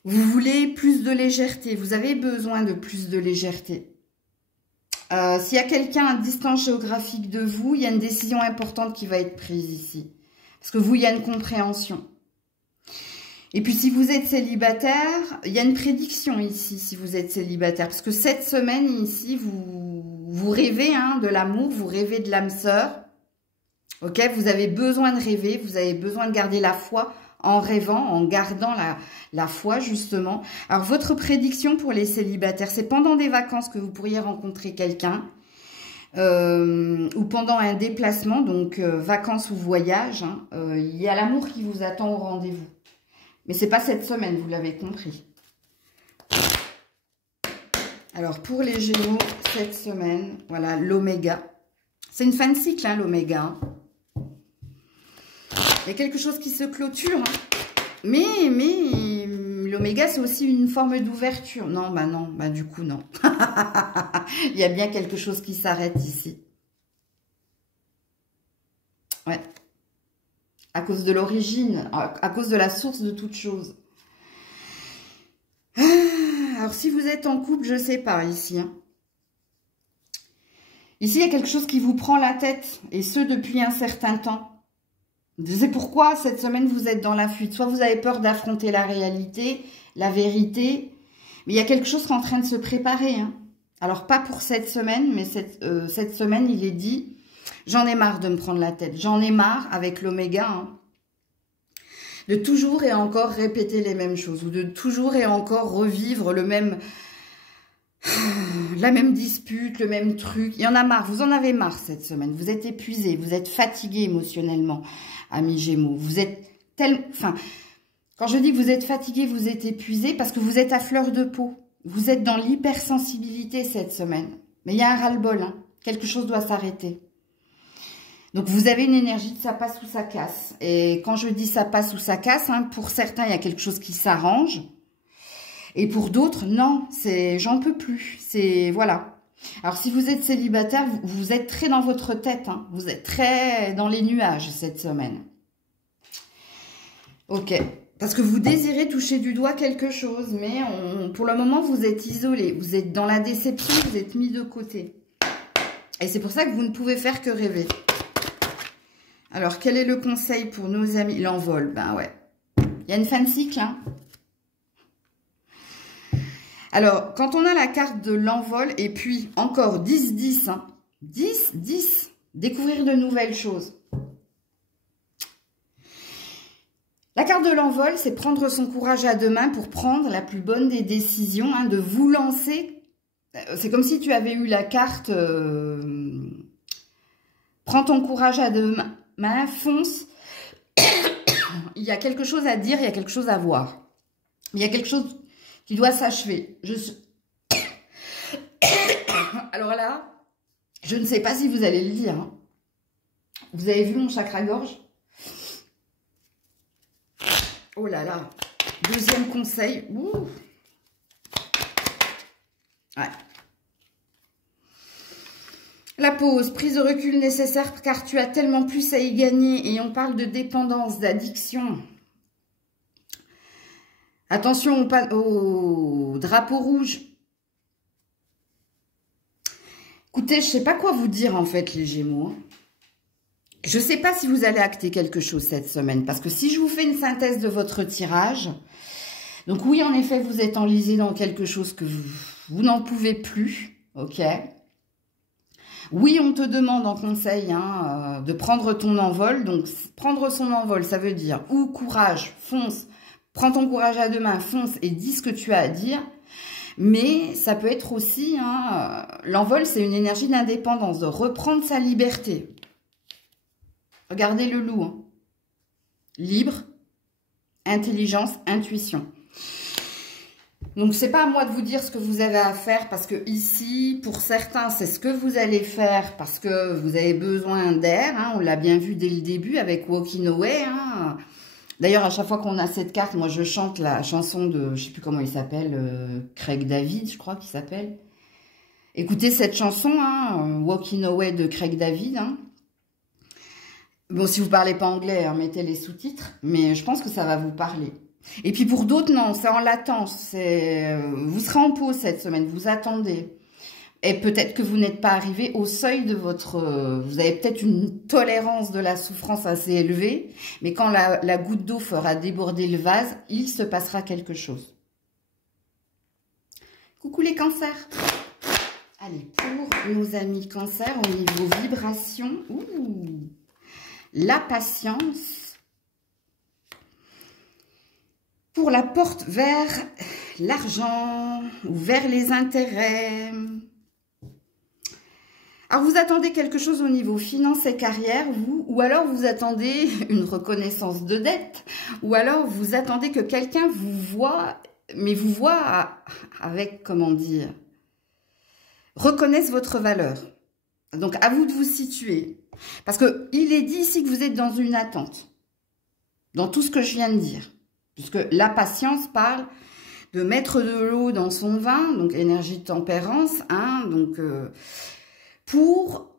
Vous voulez plus de légèreté, vous avez besoin de plus de légèreté. S'il y a quelqu'un à distance géographique de vous, il y a une décision importante qui va être prise ici. Parce que vous, il y a une compréhension. Et puis si vous êtes célibataire, il y a une prédiction ici, si vous êtes célibataire. Parce que cette semaine ici, vous rêvez hein, de l'amour, vous rêvez de l'âme sœur. Ok, vous avez besoin de rêver, vous avez besoin de garder la foi en rêvant, en gardant la foi justement. Alors votre prédiction pour les célibataires, c'est pendant des vacances que vous pourriez rencontrer quelqu'un ou pendant un déplacement, donc vacances ou voyage. Hein, il y a l'amour qui vous attend au rendez-vous. Mais c'est pas cette semaine, vous l'avez compris. Alors, pour les Gémeaux, cette semaine, voilà, l'oméga. C'est une fin de cycle, hein, l'oméga. Il y a quelque chose qui se clôture. Hein. Mais l'oméga, c'est aussi une forme d'ouverture. Non, du coup, non. Il y a bien quelque chose qui s'arrête ici. Ouais. À cause de l'origine, à cause de la source de toute chose. Alors, si vous êtes en couple, je sais pas, ici. Hein. Ici, il y a quelque chose qui vous prend la tête, et ce, depuis un certain temps. C'est pourquoi, cette semaine, vous êtes dans la fuite. Soit vous avez peur d'affronter la réalité, la vérité, mais il y a quelque chose qui est en train de se préparer. Hein. Alors, pas pour cette semaine, mais cette semaine, il est dit, j'en ai marre de me prendre la tête. J'en ai marre, avec l'oméga, hein, de toujours et encore répéter les mêmes choses, ou de toujours et encore revivre la même dispute, le même truc. Il y en a marre, vous en avez marre cette semaine. Vous êtes épuisé, vous êtes fatigué émotionnellement, amis Gémeaux. Vous êtes quand je dis que vous êtes fatigué, vous êtes épuisé, parce que vous êtes à fleur de peau. Vous êtes dans l'hypersensibilité cette semaine. Mais il y a un ras-le-bol, hein. Quelque chose doit s'arrêter. Donc, vous avez une énergie de ça passe ou ça casse. Et quand je dis ça passe ou ça casse, hein, pour certains, il y a quelque chose qui s'arrange. Et pour d'autres, non, c'est j'en peux plus. C'est, voilà. Alors, si vous êtes célibataire, vous êtes très dans votre tête. Hein. Vous êtes très dans les nuages cette semaine. Ok. Parce que vous désirez toucher du doigt quelque chose. Mais pour le moment, vous êtes isolé. Vous êtes dans la déception, vous êtes mis de côté. Et c'est pour ça que vous ne pouvez faire que rêver. Alors, quel est le conseil pour nos amis? L'envol, ben ouais. Il y a une fin de cycle, hein. Alors, quand on a la carte de l'envol, et puis encore 10-10, hein. 10-10, découvrir de nouvelles choses. La carte de l'envol, c'est prendre son courage à deux mains pour prendre la plus bonne des décisions, hein, de vous lancer. C'est comme si tu avais eu la carte prends ton courage à deux mains. Fonce, il y a quelque chose à dire, il y a quelque chose à voir. Il y a quelque chose qui doit s'achever. Alors là, je ne sais pas si vous allez le dire. Hein. Vous avez vu mon chakra-gorge? Oh là là. Deuxième conseil. Ouh. Ouais. La pause, prise de recul nécessaire car tu as tellement plus à y gagner et on parle de dépendance, d'addiction. Attention au drapeau rouge. Écoutez, je ne sais pas quoi vous dire en fait les Gémeaux. Je ne sais pas si vous allez acter quelque chose cette semaine parce que si je vous fais une synthèse de votre tirage, donc oui en effet vous êtes enlisé dans quelque chose que vous n'en pouvez plus, ok. Oui, on te demande en conseil hein, de prendre ton envol. Donc, prendre son envol, ça veut dire ou courage, fonce, prends ton courage à deux mains, fonce et dis ce que tu as à dire. Mais ça peut être aussi, hein, l'envol, c'est une énergie d'indépendance, de reprendre sa liberté. Regardez le loup. Hein. Libre, intelligence, intuition. Donc, c'est pas à moi de vous dire ce que vous avez à faire parce que ici, pour certains, c'est ce que vous allez faire parce que vous avez besoin d'air. Hein, on l'a bien vu dès le début avec Walking Away. Hein. D'ailleurs, à chaque fois qu'on a cette carte, moi, je chante la chanson de, je sais plus comment il s'appelle, Craig David, je crois qu'il s'appelle. Écoutez cette chanson, hein, Walking Away de Craig David. Hein. Bon, si vous parlez pas anglais, hein, mettez les sous-titres, mais je pense que ça va vous parler. Et puis pour d'autres, non, c'est en latence. Vous serez en pause cette semaine, vous attendez. Et peut-être que vous n'êtes pas arrivé au seuil de votre... vous avez peut-être une tolérance de la souffrance assez élevée, mais quand la goutte d'eau fera déborder le vase, il se passera quelque chose. Coucou les cancers. Allez, pour nos amis cancers, au niveau vibration, la patience. Pour la porte vers l'argent ou vers les intérêts. Alors, vous attendez quelque chose au niveau finance et carrière, vous, ou alors vous attendez une reconnaissance de dette, ou alors vous attendez que quelqu'un vous voit, mais vous voit avec, comment dire, reconnaissent votre valeur. Donc, à vous de vous situer. Parce qu'il est dit ici que vous êtes dans une attente. Dans tout ce que je viens de dire. Puisque la patience parle de mettre de l'eau dans son vin, donc énergie de tempérance, hein, donc pour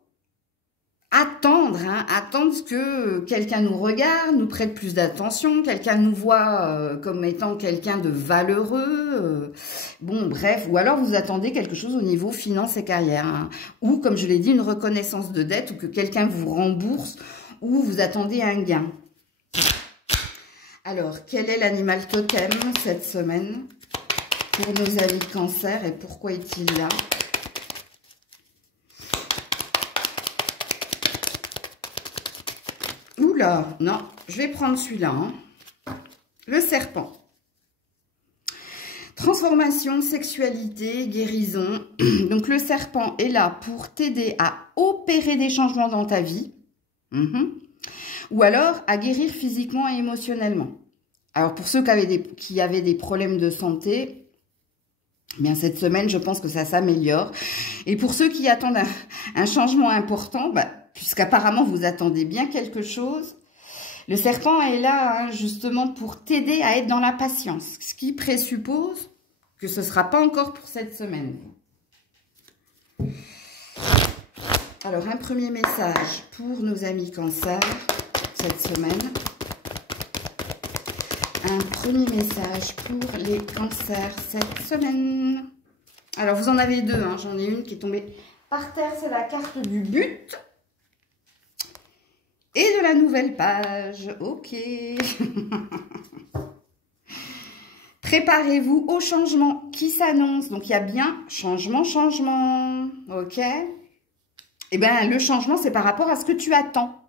attendre, hein, attendre que quelqu'un nous regarde, nous prête plus d'attention, quelqu'un nous voit comme étant quelqu'un de valeureux, bon bref, ou alors vous attendez quelque chose au niveau finance et carrière, hein, ou comme je l'ai dit, une reconnaissance de dette, ou que quelqu'un vous rembourse, ou vous attendez un gain. Alors, quel est l'animal totem cette semaine pour nos amis de Cancer et pourquoi est-il là? Oula, non, je vais prendre celui-là. Hein. Le serpent. Transformation, sexualité, guérison. Donc, le serpent est là pour t'aider à opérer des changements dans ta vie. Ou alors à guérir physiquement et émotionnellement. Alors, pour ceux qui avaient des problèmes de santé, bien cette semaine, je pense que ça s'améliore. Et pour ceux qui attendent un changement important, bah, puisqu'apparemment vous attendez bien quelque chose, le serpent est là hein, justement pour t'aider à être dans la patience, ce qui présuppose que ce ne sera pas encore pour cette semaine. Alors, un premier message pour nos amis Cancer cette semaine. Un premier message pour les Cancers cette semaine. Alors, vous en avez deux, hein, j'en ai une qui est tombée par terre, c'est la carte du but. Et de la nouvelle page, ok. Préparez-vous au changement qui s'annonce. Donc, il y a bien changement, ok. Eh bien, le changement, c'est par rapport à ce que tu attends.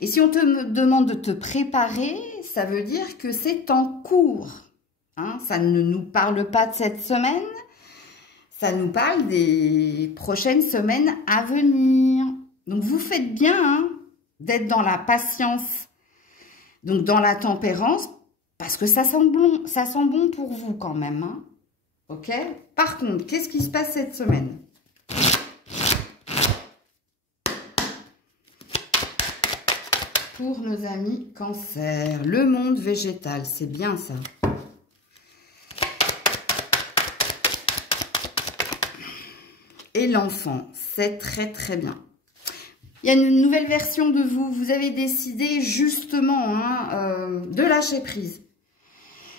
Et si on te demande de te préparer, ça veut dire que c'est en cours. Hein, ça ne nous parle pas de cette semaine, ça nous parle des prochaines semaines à venir. Donc, vous faites bien hein, d'être dans la patience, donc dans la tempérance, parce que ça sent bon pour vous quand même. Hein, ok. Par contre, qu'est-ce qui se passe cette semaine ? Pour nos amis Cancer, le monde végétal, c'est bien ça. Et l'enfant, c'est très très bien. Il y a une nouvelle version de vous. Vous avez décidé justement hein, de lâcher prise.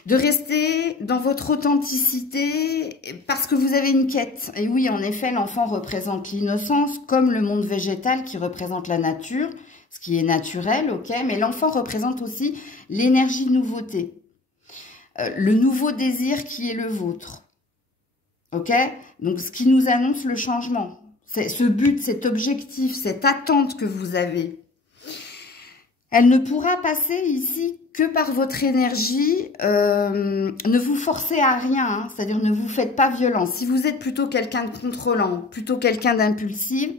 De rester dans votre authenticité parce que vous avez une quête. Et oui, en effet, l'enfant représente l'innocence comme le monde végétal qui représente la nature. Ce qui est naturel, ok, mais l'enfant représente aussi l'énergie nouveauté. Le nouveau désir qui est le vôtre. Ok? Donc, ce qui nous annonce le changement. C'est ce but, cet objectif, cette attente que vous avez. Elle ne pourra passer ici que par votre énergie. Ne vous forcez à rien, hein, c'est-à-dire ne vous faites pas violence. Si vous êtes plutôt quelqu'un de contrôlant, plutôt quelqu'un d'impulsif,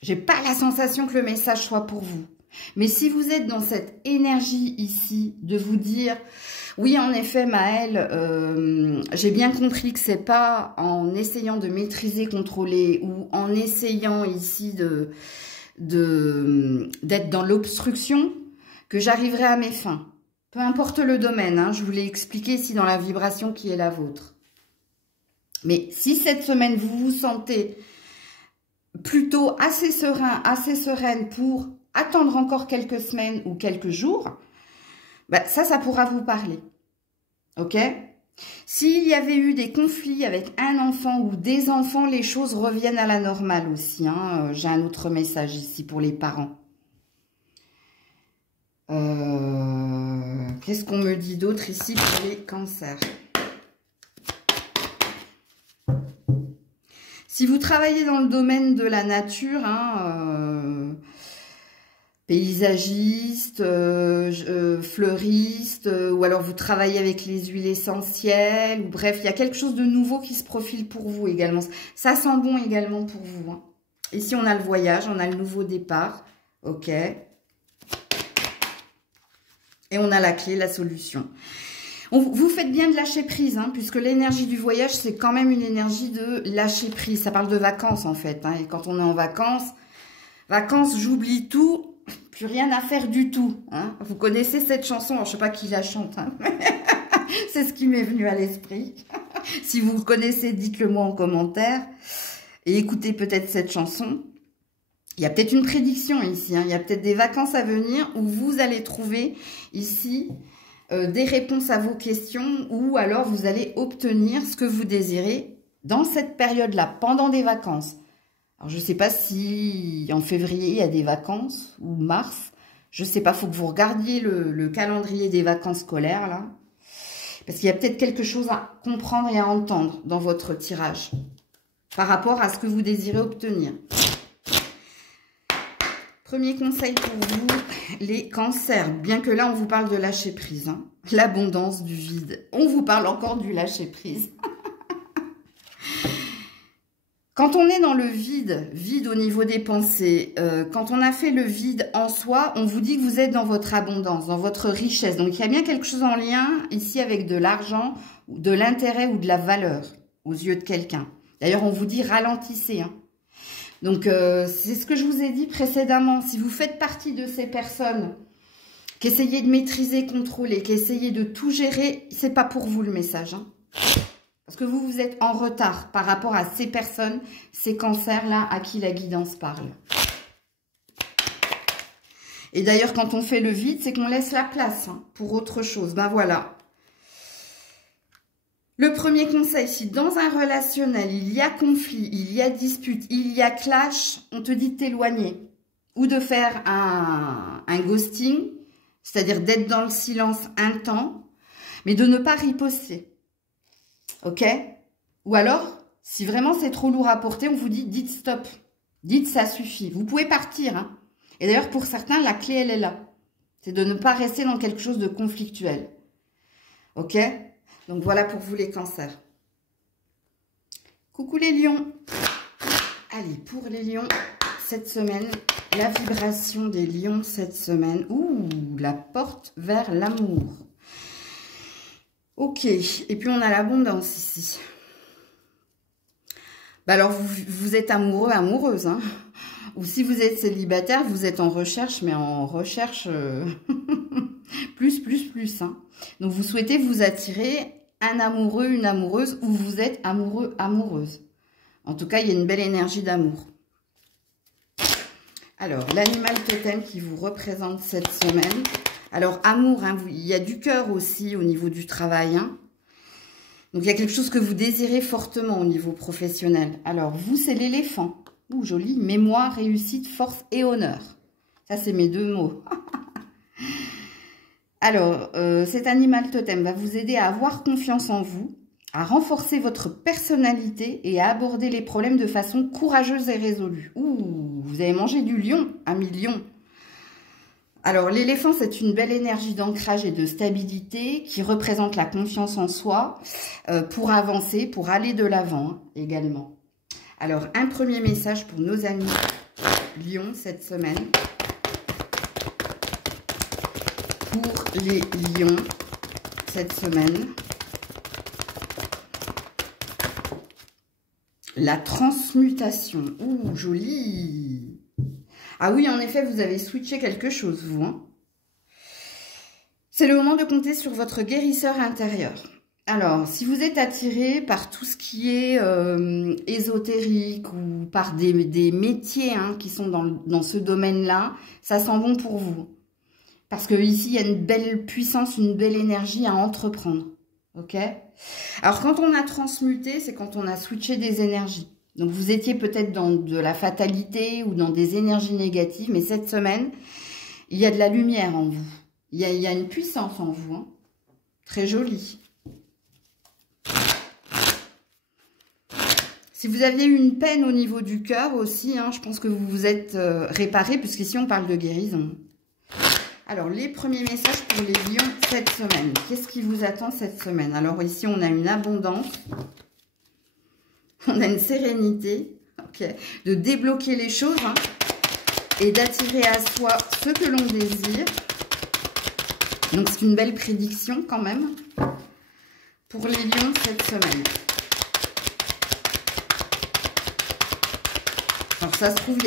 j'ai pas la sensation que le message soit pour vous. Mais si vous êtes dans cette énergie ici, de vous dire, oui, en effet, Maëlle, j'ai bien compris que c'est pas en essayant de maîtriser, contrôler, ou en essayant ici d'être dans l'obstruction, que j'arriverai à mes fins. Peu importe le domaine, hein, je vous l'ai expliqué ici dans la vibration qui est la vôtre. Mais si cette semaine, vous vous sentez plutôt assez serein, assez sereine pour attendre encore quelques semaines ou quelques jours, ben ça pourra vous parler. Ok? S'il y avait eu des conflits avec un enfant ou des enfants, les choses reviennent à la normale aussi. Hein. J'ai un autre message ici pour les parents. Qu'est-ce qu'on me dit d'autre ici pour les cancers? Si vous travaillez dans le domaine de la nature, hein, paysagiste, fleuriste, ou alors vous travaillez avec les huiles essentielles, ou bref, il y a quelque chose de nouveau qui se profile pour vous également. Ça sent bon également pour vous. Hein. Ici, on a le voyage, on a le nouveau départ, ok. Et on a la clé, la solution. Vous faites bien de lâcher prise, hein, puisque l'énergie du voyage, c'est quand même une énergie de lâcher prise. Ça parle de vacances, en fait. Hein, et quand on est en vacances, j'oublie tout, plus rien à faire du tout. Hein. Vous connaissez cette chanson, alors, je ne sais pas qui la chante. Hein, c'est ce qui m'est venu à l'esprit. Si vous connaissez, dites-le moi en commentaire. Et écoutez peut-être cette chanson. Il y a peut-être une prédiction ici. Hein, il y a peut-être des vacances à venir où vous allez trouver ici... des réponses à vos questions ou alors vous allez obtenir ce que vous désirez dans cette période-là, pendant des vacances. Alors, je ne sais pas si en février, il y a des vacances ou mars. Je ne sais pas, il faut que vous regardiez le calendrier des vacances scolaires, là. Parce qu'il y a peut-être quelque chose à comprendre et à entendre dans votre tirage par rapport à ce que vous désirez obtenir. Premier conseil pour vous, les cancers. Bien que là, on vous parle de lâcher prise. Hein. L'abondance du vide. On vous parle encore du lâcher prise. Quand on est dans le vide, vide au niveau des pensées, quand on a fait le vide en soi, on vous dit que vous êtes dans votre abondance, dans votre richesse. Donc, il y a bien quelque chose en lien ici avec de l'argent, de l'intérêt ou de la valeur aux yeux de quelqu'un. D'ailleurs, on vous dit ralentissez, hein. Donc, c'est ce que je vous ai dit précédemment. Si vous faites partie de ces personnes qui essayez de maîtriser, contrôler, qui essayez de tout gérer, c'est pas pour vous le message. Hein. Parce que vous êtes en retard par rapport à ces personnes, ces cancers-là à qui la guidance parle. Et d'ailleurs, quand on fait le vide, c'est qu'on laisse la place hein, pour autre chose. Ben voilà. Le premier conseil, si dans un relationnel, il y a conflit, il y a dispute, il y a clash, on te dit de t'éloigner. Ou de faire un ghosting, c'est-à-dire d'être dans le silence un temps, mais de ne pas riposter. Ok? Ou alors, si vraiment c'est trop lourd à porter, on vous dit, dites stop. Dites ça suffit. Vous pouvez partir. Hein. Et d'ailleurs, pour certains, la clé, elle est là. C'est de ne pas rester dans quelque chose de conflictuel. Ok? Donc, voilà pour vous les cancers. Coucou les lions. Allez, pour les lions, cette semaine, la vibration des lions cette semaine. Ouh, la porte vers l'amour. Ok, et puis on a l'abondance ici. Bah alors, vous êtes amoureux, amoureuse. Hein. Ou si vous êtes célibataire, vous êtes en recherche, mais en recherche plus. Hein. Donc, vous souhaitez vous attirer un amoureux, une amoureuse, ou vous êtes amoureux, amoureuse. En tout cas, il y a une belle énergie d'amour. Alors, l'animal totem qui vous représente cette semaine. Alors, amour, hein, il y a du cœur aussi au niveau du travail. Hein. Donc, il y a quelque chose que vous désirez fortement au niveau professionnel. Alors, vous, c'est l'éléphant. Ouh, joli. Mémoire, réussite, force et honneur. Ça, c'est mes deux mots. Alors, cet animal totem va vous aider à avoir confiance en vous, à renforcer votre personnalité et à aborder les problèmes de façon courageuse et résolue. Ouh, vous avez mangé du lion, ami lion. Alors, l'éléphant, c'est une belle énergie d'ancrage et de stabilité qui représente la confiance en soi pour avancer, pour aller de l'avant hein, également. Alors, un premier message pour nos amis lions cette semaine. Pour les lions cette semaine. La transmutation. Ouh, joli. Ah oui, en effet, vous avez switché quelque chose, vous. Hein. C'est le moment de compter sur votre guérisseur intérieur. Alors, si vous êtes attiré par tout ce qui est ésotérique ou par des métiers hein, qui sont dans ce domaine-là, ça sent bon pour vous. Parce que ici, il y a une belle puissance, une belle énergie à entreprendre. Ok? Alors, quand on a transmuté, c'est quand on a switché des énergies. Donc, vous étiez peut-être dans de la fatalité ou dans des énergies négatives. Mais cette semaine, il y a de la lumière en vous. Il y a une puissance en vous. Hein. Très jolie. Si vous aviez eu une peine au niveau du cœur aussi, hein, je pense que vous vous êtes réparé. Puisqu'ici, on parle de guérison. Alors, les premiers messages pour les lions cette semaine. Qu'est-ce qui vous attend cette semaine? Alors, ici, on a une abondance. On a une sérénité. Okay. De débloquer les choses. Hein, et d'attirer à soi ce que l'on désire. Donc, c'est une belle prédiction quand même pour les lions cette semaine. Alors, ça se trouve, il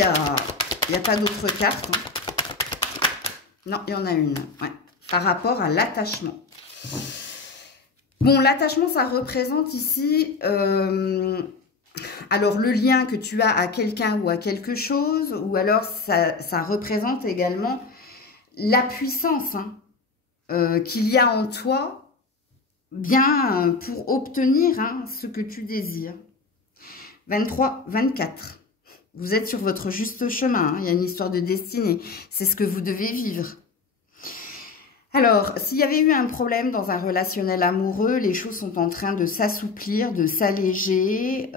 n'y a pas d'autres cartes. Hein. Non, il y en a une. Ouais. Par rapport à l'attachement. Bon, l'attachement, ça représente ici... alors, le lien que tu as à quelqu'un ou à quelque chose, ou alors ça représente également la puissance qu'il y a en toi, bien pour obtenir ce que tu désires. 23, 24. Vous êtes sur votre juste chemin. Il y a une histoire de destinée. C'est ce que vous devez vivre. Alors, s'il y avait eu un problème dans un relationnel amoureux, les choses sont en train de s'assouplir, de s'alléger,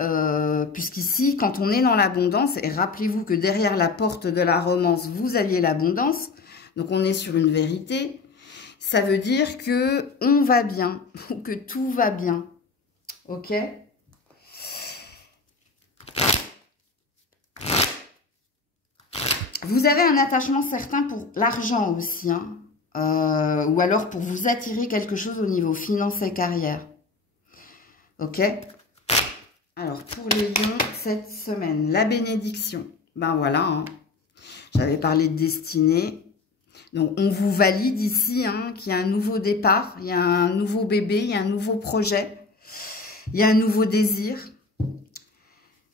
puisqu'ici, quand on est dans l'abondance, et rappelez-vous que derrière la porte de la romance, vous aviez l'abondance, donc on est sur une vérité, ça veut dire que on va bien, ou que tout va bien, ok ? Vous avez un attachement certain pour l'argent aussi, ou alors pour vous attirer quelque chose au niveau finance et carrière. Ok. Alors, pour les lions, cette semaine, la bénédiction. Ben voilà, j'avais parlé de destinée. Donc, on vous valide ici qu'il y a un nouveau départ, il y a un nouveau bébé, il y a un nouveau projet, il y a un nouveau désir.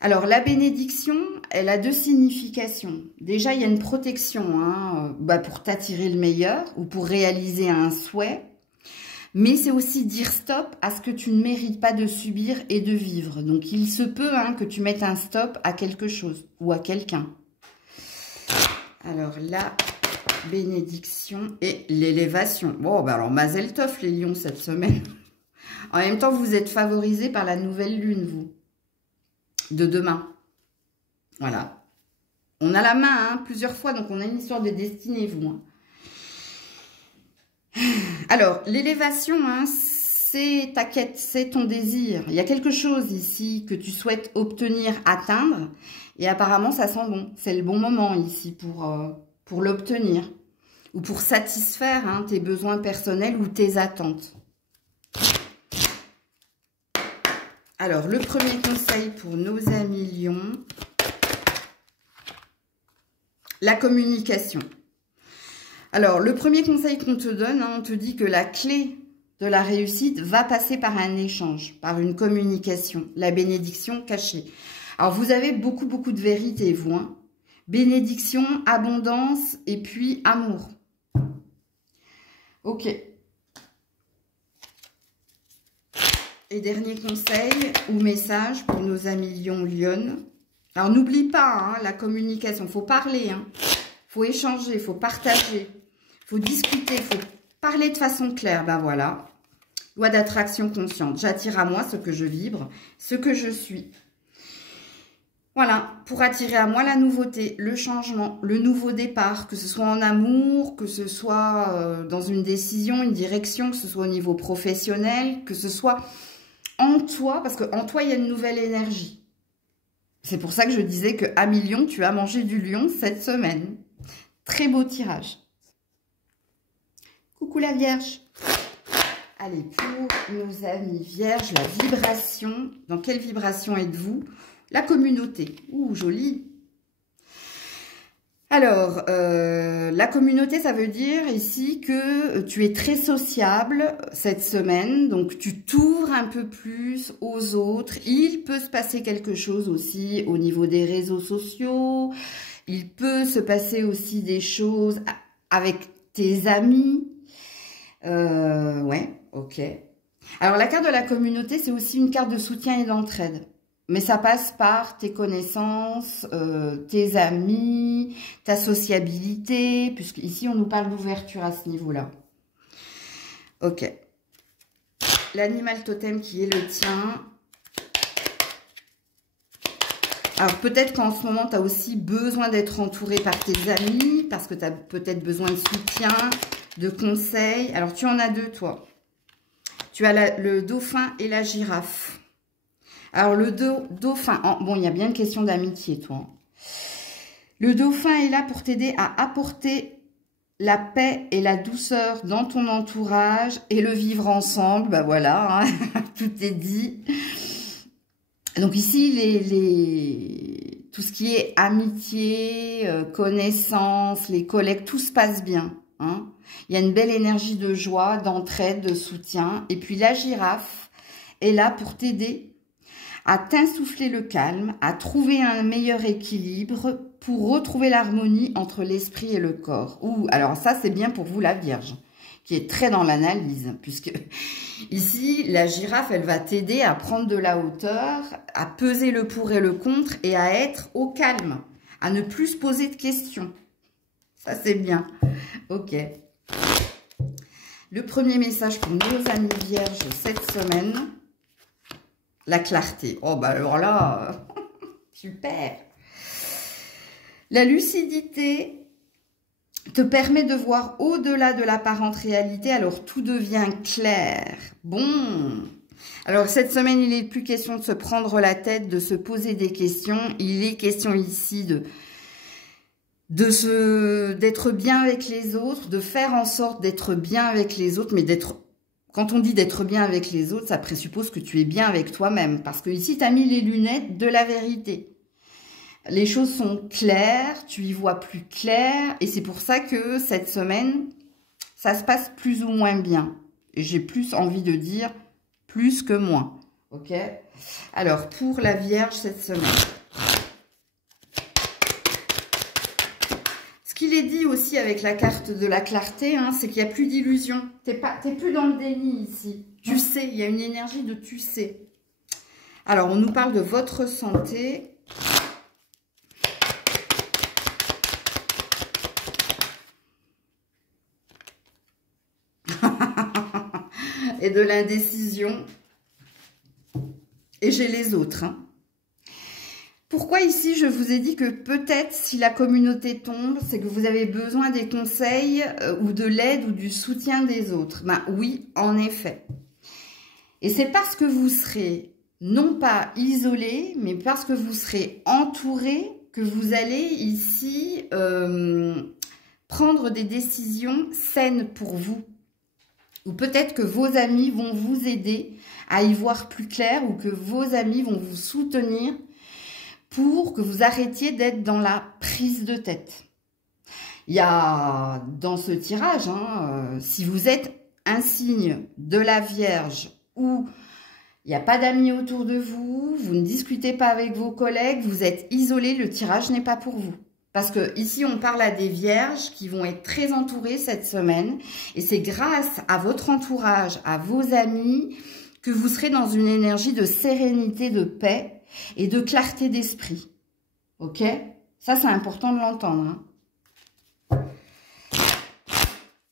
Alors, la bénédiction, elle a deux significations. Déjà, il y a une protection pour t'attirer le meilleur ou pour réaliser un souhait. Mais c'est aussi dire stop à ce que tu ne mérites pas de subir et de vivre. Donc, il se peut que tu mettes un stop à quelque chose ou à quelqu'un. Alors, la bénédiction et l'élévation. Bon, ben alors, mazel tov, les lions, cette semaine. En même temps, vous êtes favorisés par la nouvelle lune, vous. De demain. Voilà. On a la main plusieurs fois, donc on a une histoire de destinée, vous. Alors, l'élévation, c'est ta quête, c'est ton désir. Il y a quelque chose ici que tu souhaites obtenir, atteindre, et apparemment, ça sent bon. C'est le bon moment ici pour l'obtenir, ou pour satisfaire tes besoins personnels ou tes attentes. Alors, le premier conseil pour nos amis lions, la communication. Alors, le premier conseil qu'on te donne, on te dit que la clé de la réussite va passer par un échange, par une communication, la bénédiction cachée. Alors, vous avez beaucoup de vérité, vous. Bénédiction, abondance et puis amour. Ok. Et dernier conseil ou message pour nos amis lions-lionnes. Alors, n'oublie pas la communication. Il faut parler, il faut échanger, il faut partager, il faut discuter, il faut parler de façon claire. Ben voilà. Loi d'attraction consciente. J'attire à moi ce que je vibre, ce que je suis. Voilà. Pour attirer à moi la nouveauté, le changement, le nouveau départ, que ce soit en amour, que ce soit dans une décision, une direction, que ce soit au niveau professionnel, que ce soit en toi, parce qu'en toi, il y a une nouvelle énergie. C'est pour ça que je disais que à million, tu as mangé du lion cette semaine. Très beau tirage. Coucou la Vierge. Allez, pour nos amis Vierges, la vibration. Dans quelle vibration êtes-vous? La communauté. Ouh, joli. Alors, la communauté, ça veut dire ici que tu es très sociable cette semaine. Donc, tu t'ouvres un peu plus aux autres. Il peut se passer quelque chose aussi au niveau des réseaux sociaux. Il peut se passer aussi des choses avec tes amis. Ouais, ok. Alors, la carte de la communauté, c'est aussi une carte de soutien et d'entraide. Mais ça passe par tes connaissances, tes amis, ta sociabilité, puisque ici on nous parle d'ouverture à ce niveau-là. Ok. L'animal totem qui est le tien. Alors peut-être qu'en ce moment, tu as aussi besoin d'être entouré par tes amis, parce que tu as peut-être besoin de soutien, de conseils. Alors tu en as deux, toi. Tu as le dauphin et la girafe. Alors, le dauphin, bon, il y a bien une question d'amitié, toi. Le dauphin est là pour t'aider à apporter la paix et la douceur dans ton entourage et le vivre ensemble. Ben voilà, hein, tout est dit. Donc ici, tout ce qui est amitié, connaissance, les collègues, tout se passe bien. Hein. Il y a une belle énergie de joie, d'entraide, de soutien. Et puis la girafe est là pour t'aider à t'insuffler le calme, à trouver un meilleur équilibre pour retrouver l'harmonie entre l'esprit et le corps. Alors ça, c'est bien pour vous, la Vierge, qui est très dans l'analyse, puisque ici, la girafe, elle va t'aider à prendre de la hauteur, à peser le pour et le contre et à être au calme, à ne plus se poser de questions. Ça, c'est bien. Ok. Le premier message pour nos amis vierges cette semaine, la clarté. Oh, bah alors là, super. La lucidité te permet de voir au-delà de l'apparente réalité, alors tout devient clair. Bon, alors cette semaine, il n'est plus question de se prendre la tête, de se poser des questions. Il est question ici d'être bien avec les autres, de faire en sorte d'être bien avec les autres, mais quand on dit d'être bien avec les autres, ça présuppose que tu es bien avec toi-même, parce que ici, tu as mis les lunettes de la vérité. Les choses sont claires, tu y vois plus clair, et c'est pour ça que cette semaine, ça se passe plus ou moins bien. Et j'ai plus envie de dire plus que moins. Ok? Alors, pour la Vierge cette semaine. Ce qu'il est dit aussi avec la carte de la clarté, hein, c'est qu'il n'y a plus d'illusion. T'es plus dans le déni ici. Tu sais, il y a une énergie de tu sais. Alors, on nous parle de votre santé. Et de l'indécision. Et j'ai les autres. Hein. Pourquoi ici je vous ai dit que peut-être si la communauté tombe, c'est que vous avez besoin des conseils ou de l'aide ou du soutien des autres. Ben oui, en effet. Et c'est parce que vous serez non pas isolé, mais parce que vous serez entouré que vous allez ici prendre des décisions saines pour vous. Ou peut-être que vos amis vont vous aider à y voir plus clair ou que vos amis vont vous soutenir pour que vous arrêtiez d'être dans la prise de tête. Il y a dans ce tirage, hein, si vous êtes un signe de la Vierge où il n'y a pas d'amis autour de vous, vous ne discutez pas avec vos collègues, vous êtes isolé, le tirage n'est pas pour vous. Parce que ici, on parle à des vierges qui vont être très entourées cette semaine. Et c'est grâce à votre entourage, à vos amis, que vous serez dans une énergie de sérénité, de paix et de clarté d'esprit. Ok? Ça, c'est important de l'entendre. Hein.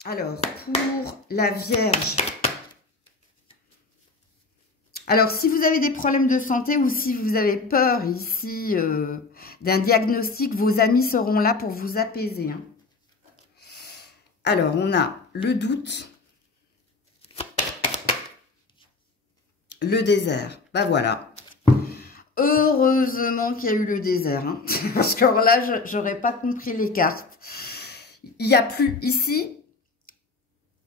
Alors, pour la Vierge... Alors, si vous avez des problèmes de santé ou si vous avez peur ici d'un diagnostic, vos amis seront là pour vous apaiser. Hein. Alors, on a le doute, le désert. Ben voilà. Heureusement qu'il y a eu le désert. Hein. Parce que là, je n'aurais pas compris les cartes. Il n'y a plus ici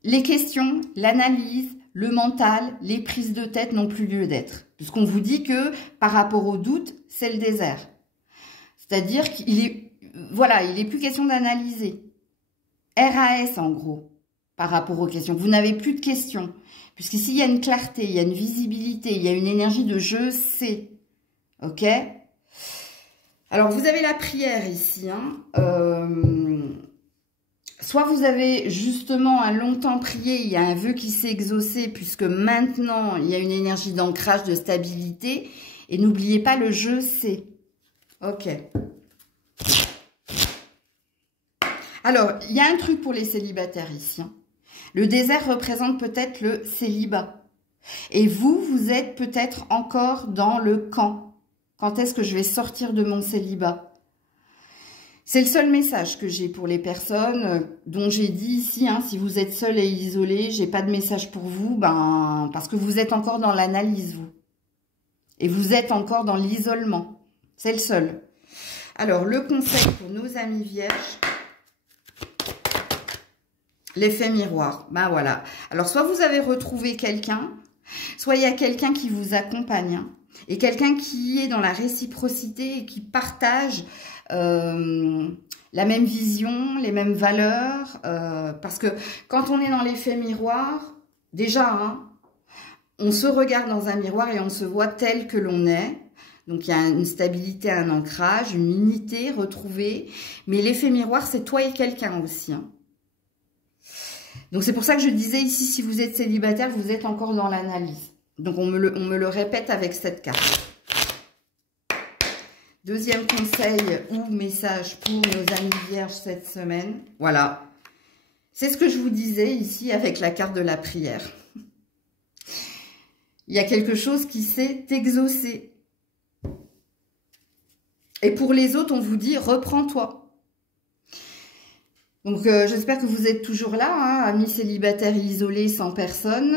les questions, l'analyse, le mental, les prises de tête n'ont plus lieu d'être. Puisqu'on vous dit que par rapport au doute, c'est le désert. C'est-à-dire qu'il est, voilà, il n'est plus question d'analyser. RAS en gros, par rapport aux questions. Vous n'avez plus de questions. Puisqu'ici, il y a une clarté, il y a une visibilité, il y a une énergie de je sais. Ok? Alors, vous avez la prière ici, hein. Soit vous avez justement un longtemps prié, il y a un vœu qui s'est exaucé puisque maintenant il y a une énergie d'ancrage, de stabilité. Et n'oubliez pas le je sais. Ok. Alors, il y a un truc pour les célibataires ici. Hein. Le désert représente peut-être le célibat. Et vous, vous êtes peut-être encore dans le quand. Quand est-ce que je vais sortir de mon célibat ? C'est le seul message que j'ai pour les personnes dont j'ai dit ici, hein, si vous êtes seul et isolé, j'ai pas de message pour vous, ben, parce que vous êtes encore dans l'analyse, vous. Et vous êtes encore dans l'isolement. C'est le seul. Alors, le conseil pour nos amis vierges. L'effet miroir. Ben voilà. Alors, soit vous avez retrouvé quelqu'un, soit il y a quelqu'un qui vous accompagne, hein, et quelqu'un qui est dans la réciprocité et qui partage la même vision, les mêmes valeurs. Parce que quand on est dans l'effet miroir, déjà, hein, on se regarde dans un miroir et on se voit tel que l'on est. Donc, il y a une stabilité, un ancrage, une unité retrouvée. Mais l'effet miroir, c'est toi et quelqu'un aussi, hein. Donc, c'est pour ça que je disais ici, si vous êtes célibataire, vous êtes encore dans l'analyse. Donc, on me le répète avec cette carte. Deuxième conseil ou message pour nos amis vierges cette semaine. Voilà. C'est ce que je vous disais ici avec la carte de la prière. Il y a quelque chose qui s'est exaucé. Et pour les autres, on vous dit, reprends-toi. Donc, j'espère que vous êtes toujours là, hein, amis célibataires isolés sans personne,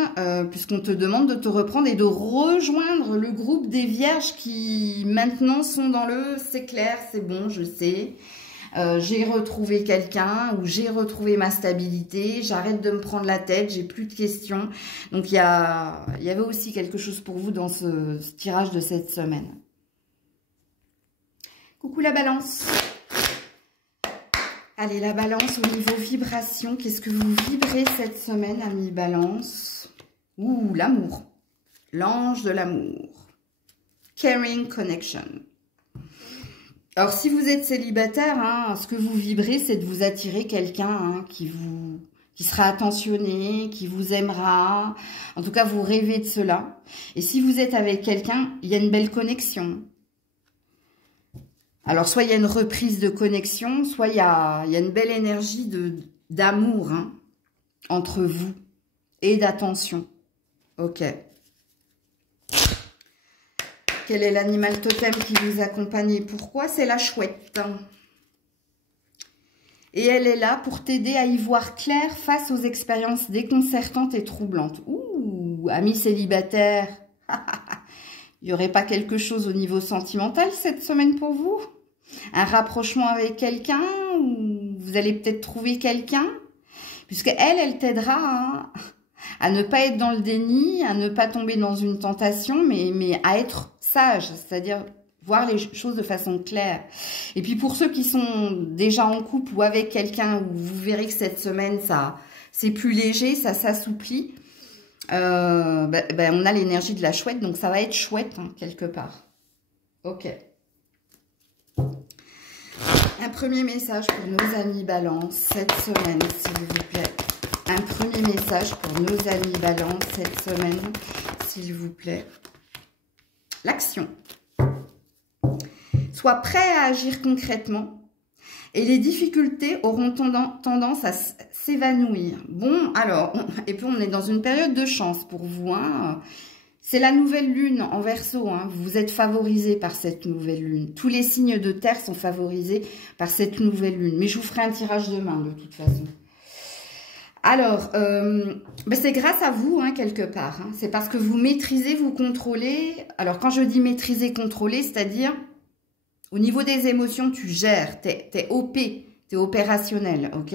puisqu'on te demande de te reprendre et de rejoindre le groupe des vierges qui, maintenant, sont dans le « c'est clair, c'est bon, je sais, j'ai retrouvé quelqu'un » ou « j'ai retrouvé ma stabilité, j'arrête de me prendre la tête, j'ai plus de questions ». Donc, il y avait aussi quelque chose pour vous dans ce tirage de cette semaine. Coucou la balance. Allez, la balance au niveau vibration. Qu'est-ce que vous vibrez cette semaine, amis balance? Ouh, l'amour. L'ange de l'amour. Caring connection. Alors, si vous êtes célibataire, hein, ce que vous vibrez, c'est de vous attirer quelqu'un, hein, qui sera attentionné, qui vous aimera. En tout cas, vous rêvez de cela. Et si vous êtes avec quelqu'un, il y a une belle connexion. Alors, soit il y a une reprise de connexion, soit il y a une belle énergie d'amour, hein, entre vous et d'attention. Ok. Quel est l'animal totem qui vous accompagne et pourquoi? C'est la chouette. Et elle est là pour t'aider à y voir clair face aux expériences déconcertantes et troublantes. Ouh, amis célibataires. Il n'y aurait pas quelque chose au niveau sentimental cette semaine pour vous? Un rapprochement avec quelqu'un? Ou vous allez peut-être trouver quelqu'un? Puisque elle t'aidera, hein, à ne pas être dans le déni, à ne pas tomber dans une tentation, mais à être sage, c'est-à-dire voir les choses de façon claire. Et puis pour ceux qui sont déjà en couple ou avec quelqu'un, où vous verrez que cette semaine, c'est plus léger, ça s'assouplit. On a l'énergie de la chouette, donc ça va être chouette, hein, quelque part. Ok. Un premier message pour nos amis balance cette semaine, s'il vous plaît. Un premier message pour nos amis balance cette semaine, s'il vous plaît. L'action. Sois prêt à agir concrètement et les difficultés auront tendance à s'évanouir. Bon, alors, et puis on est dans une période de chance pour vous, hein. C'est la nouvelle lune en Verseau, hein. Vous êtes favorisés par cette nouvelle lune. Tous les signes de terre sont favorisés par cette nouvelle lune. Mais je vous ferai un tirage demain, de toute façon. Alors, c'est grâce à vous, hein, quelque part, hein. C'est parce que vous maîtrisez, vous contrôlez. Alors, quand je dis maîtriser, contrôler, c'est-à-dire, au niveau des émotions, tu gères. T'es OP, t'es opérationnel, ok?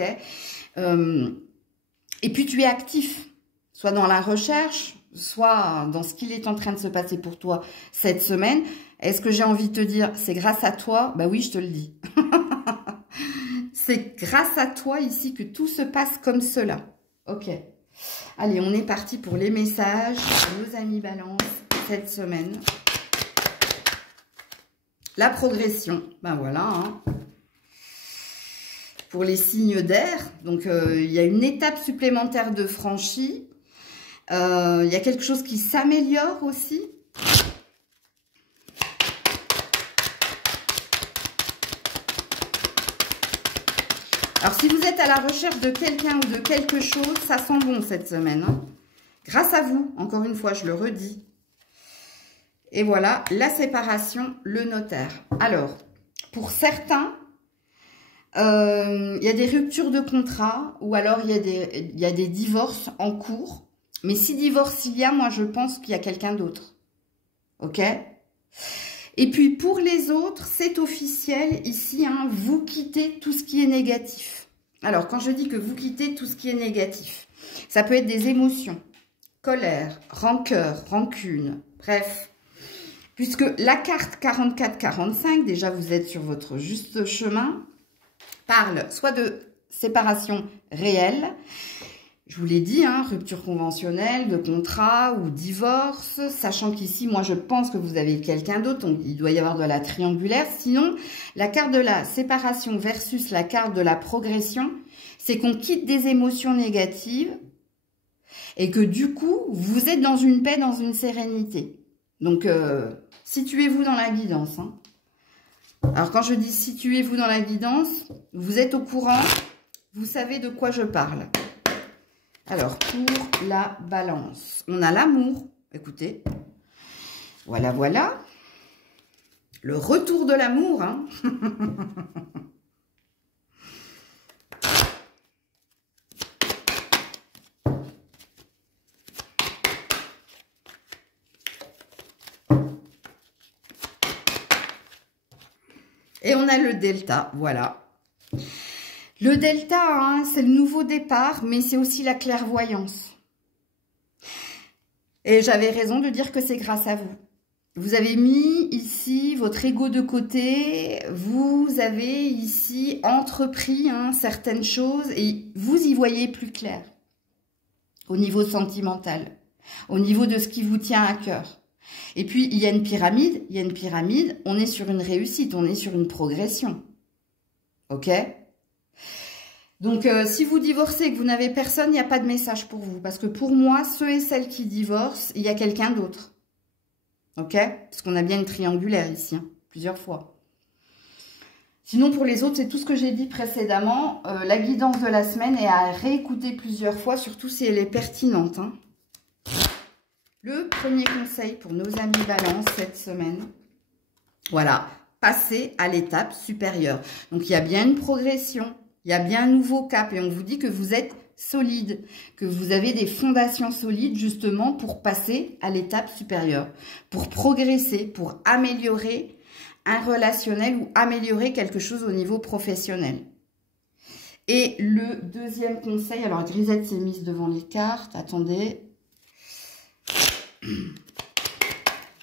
Et puis, tu es actif, soit dans la recherche, soit dans ce qu'il est en train de se passer pour toi cette semaine. Est-ce que j'ai envie de te dire, c'est grâce à toi? Bah oui, je te le dis. C'est grâce à toi ici que tout se passe comme cela. Ok. Allez, on est parti pour les messages de nos amis balance cette semaine. La progression. Ben voilà, hein. Pour les signes d'air, donc il y a une étape supplémentaire de franchie. Il y a quelque chose qui s'améliore aussi. Alors, si vous êtes à la recherche de quelqu'un ou de quelque chose, ça sent bon cette semaine, hein. Grâce à vous, encore une fois, je le redis. Et voilà, la séparation, le notaire. Alors, pour certains, il y a des ruptures de contrat ou alors il y a des divorces en cours. Mais si divorce il y a, moi je pense qu'il y a quelqu'un d'autre. Ok? Et puis pour les autres, c'est officiel ici, hein, vous quittez tout ce qui est négatif. Alors, quand je dis que vous quittez tout ce qui est négatif, ça peut être des émotions, colère, rancœur, rancune, bref. Puisque la carte 44-45, déjà vous êtes sur votre juste chemin, parle soit de séparation réelle, je vous l'ai dit, hein, rupture conventionnelle, de contrat ou divorce, sachant qu'ici, moi, je pense que vous avez quelqu'un d'autre, donc il doit y avoir de la triangulaire. Sinon, la carte de la séparation versus la carte de la progression, c'est qu'on quitte des émotions négatives et que du coup, vous êtes dans une paix, dans une sérénité. Donc, situez-vous dans la guidance. Hein. Alors, quand je dis situez-vous dans la guidance, vous êtes au courant, vous savez de quoi je parle. Alors, pour la balance, on a l'amour. Écoutez, voilà, voilà. Le retour de l'amour. Hein. Et on a le delta, voilà. Le delta, hein, c'est le nouveau départ, mais c'est aussi la clairvoyance. Et j'avais raison de dire que c'est grâce à vous. Vous avez mis ici votre ego de côté, vous avez ici entrepris hein, certaines choses et vous y voyez plus clair au niveau sentimental, au niveau de ce qui vous tient à cœur. Et puis, il y a une pyramide, on est sur une réussite, on est sur une progression. Ok ? Donc, si vous divorcez et que vous n'avez personne, il n'y a pas de message pour vous. Parce que pour moi, ceux et celles qui divorcent, il y a quelqu'un d'autre. Ok? Parce qu'on a bien une triangulaire ici, hein, plusieurs fois. Sinon, pour les autres, c'est tout ce que j'ai dit précédemment. La guidance de la semaine est à réécouter plusieurs fois, surtout si elle est pertinente. Hein. Le premier conseil pour nos amis Balance cette semaine. Voilà, passer à l'étape supérieure. Donc, il y a bien une progression. Il y a bien un nouveau cap et on vous dit que vous êtes solide, que vous avez des fondations solides justement pour passer à l'étape supérieure, pour progresser, pour améliorer un relationnel ou améliorer quelque chose au niveau professionnel. Et le deuxième conseil, alors Grisette s'est mise devant les cartes, attendez.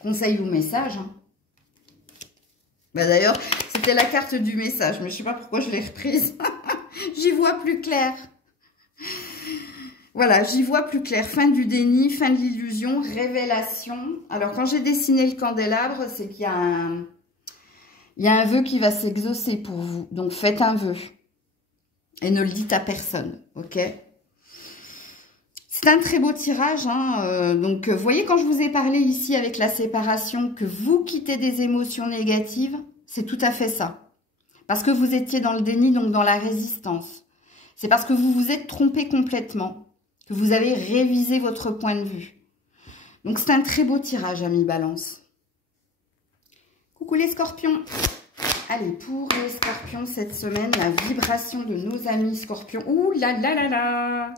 Conseil ou message. Hein. Bah d'ailleurs, c'était la carte du message, mais je ne sais pas pourquoi je l'ai reprise. J'y vois plus clair. Voilà, j'y vois plus clair. Fin du déni, fin de l'illusion, révélation. Alors, quand j'ai dessiné le candélabre, c'est qu'il y a un vœu qui va s'exaucer pour vous. Donc, faites un vœu. Et ne le dites à personne, ok? C'est un très beau tirage. Hein, donc, vous voyez, quand je vous ai parlé ici avec la séparation, que vous quittez des émotions négatives, c'est tout à fait ça. Parce que vous étiez dans le déni, donc dans la résistance. C'est parce que vous vous êtes trompé complètement, que vous avez révisé votre point de vue. Donc, c'est un très beau tirage, amis Balance. Coucou les scorpions. Allez, pour les scorpions, cette semaine, la vibration de nos amis scorpions. Ouh là là là là.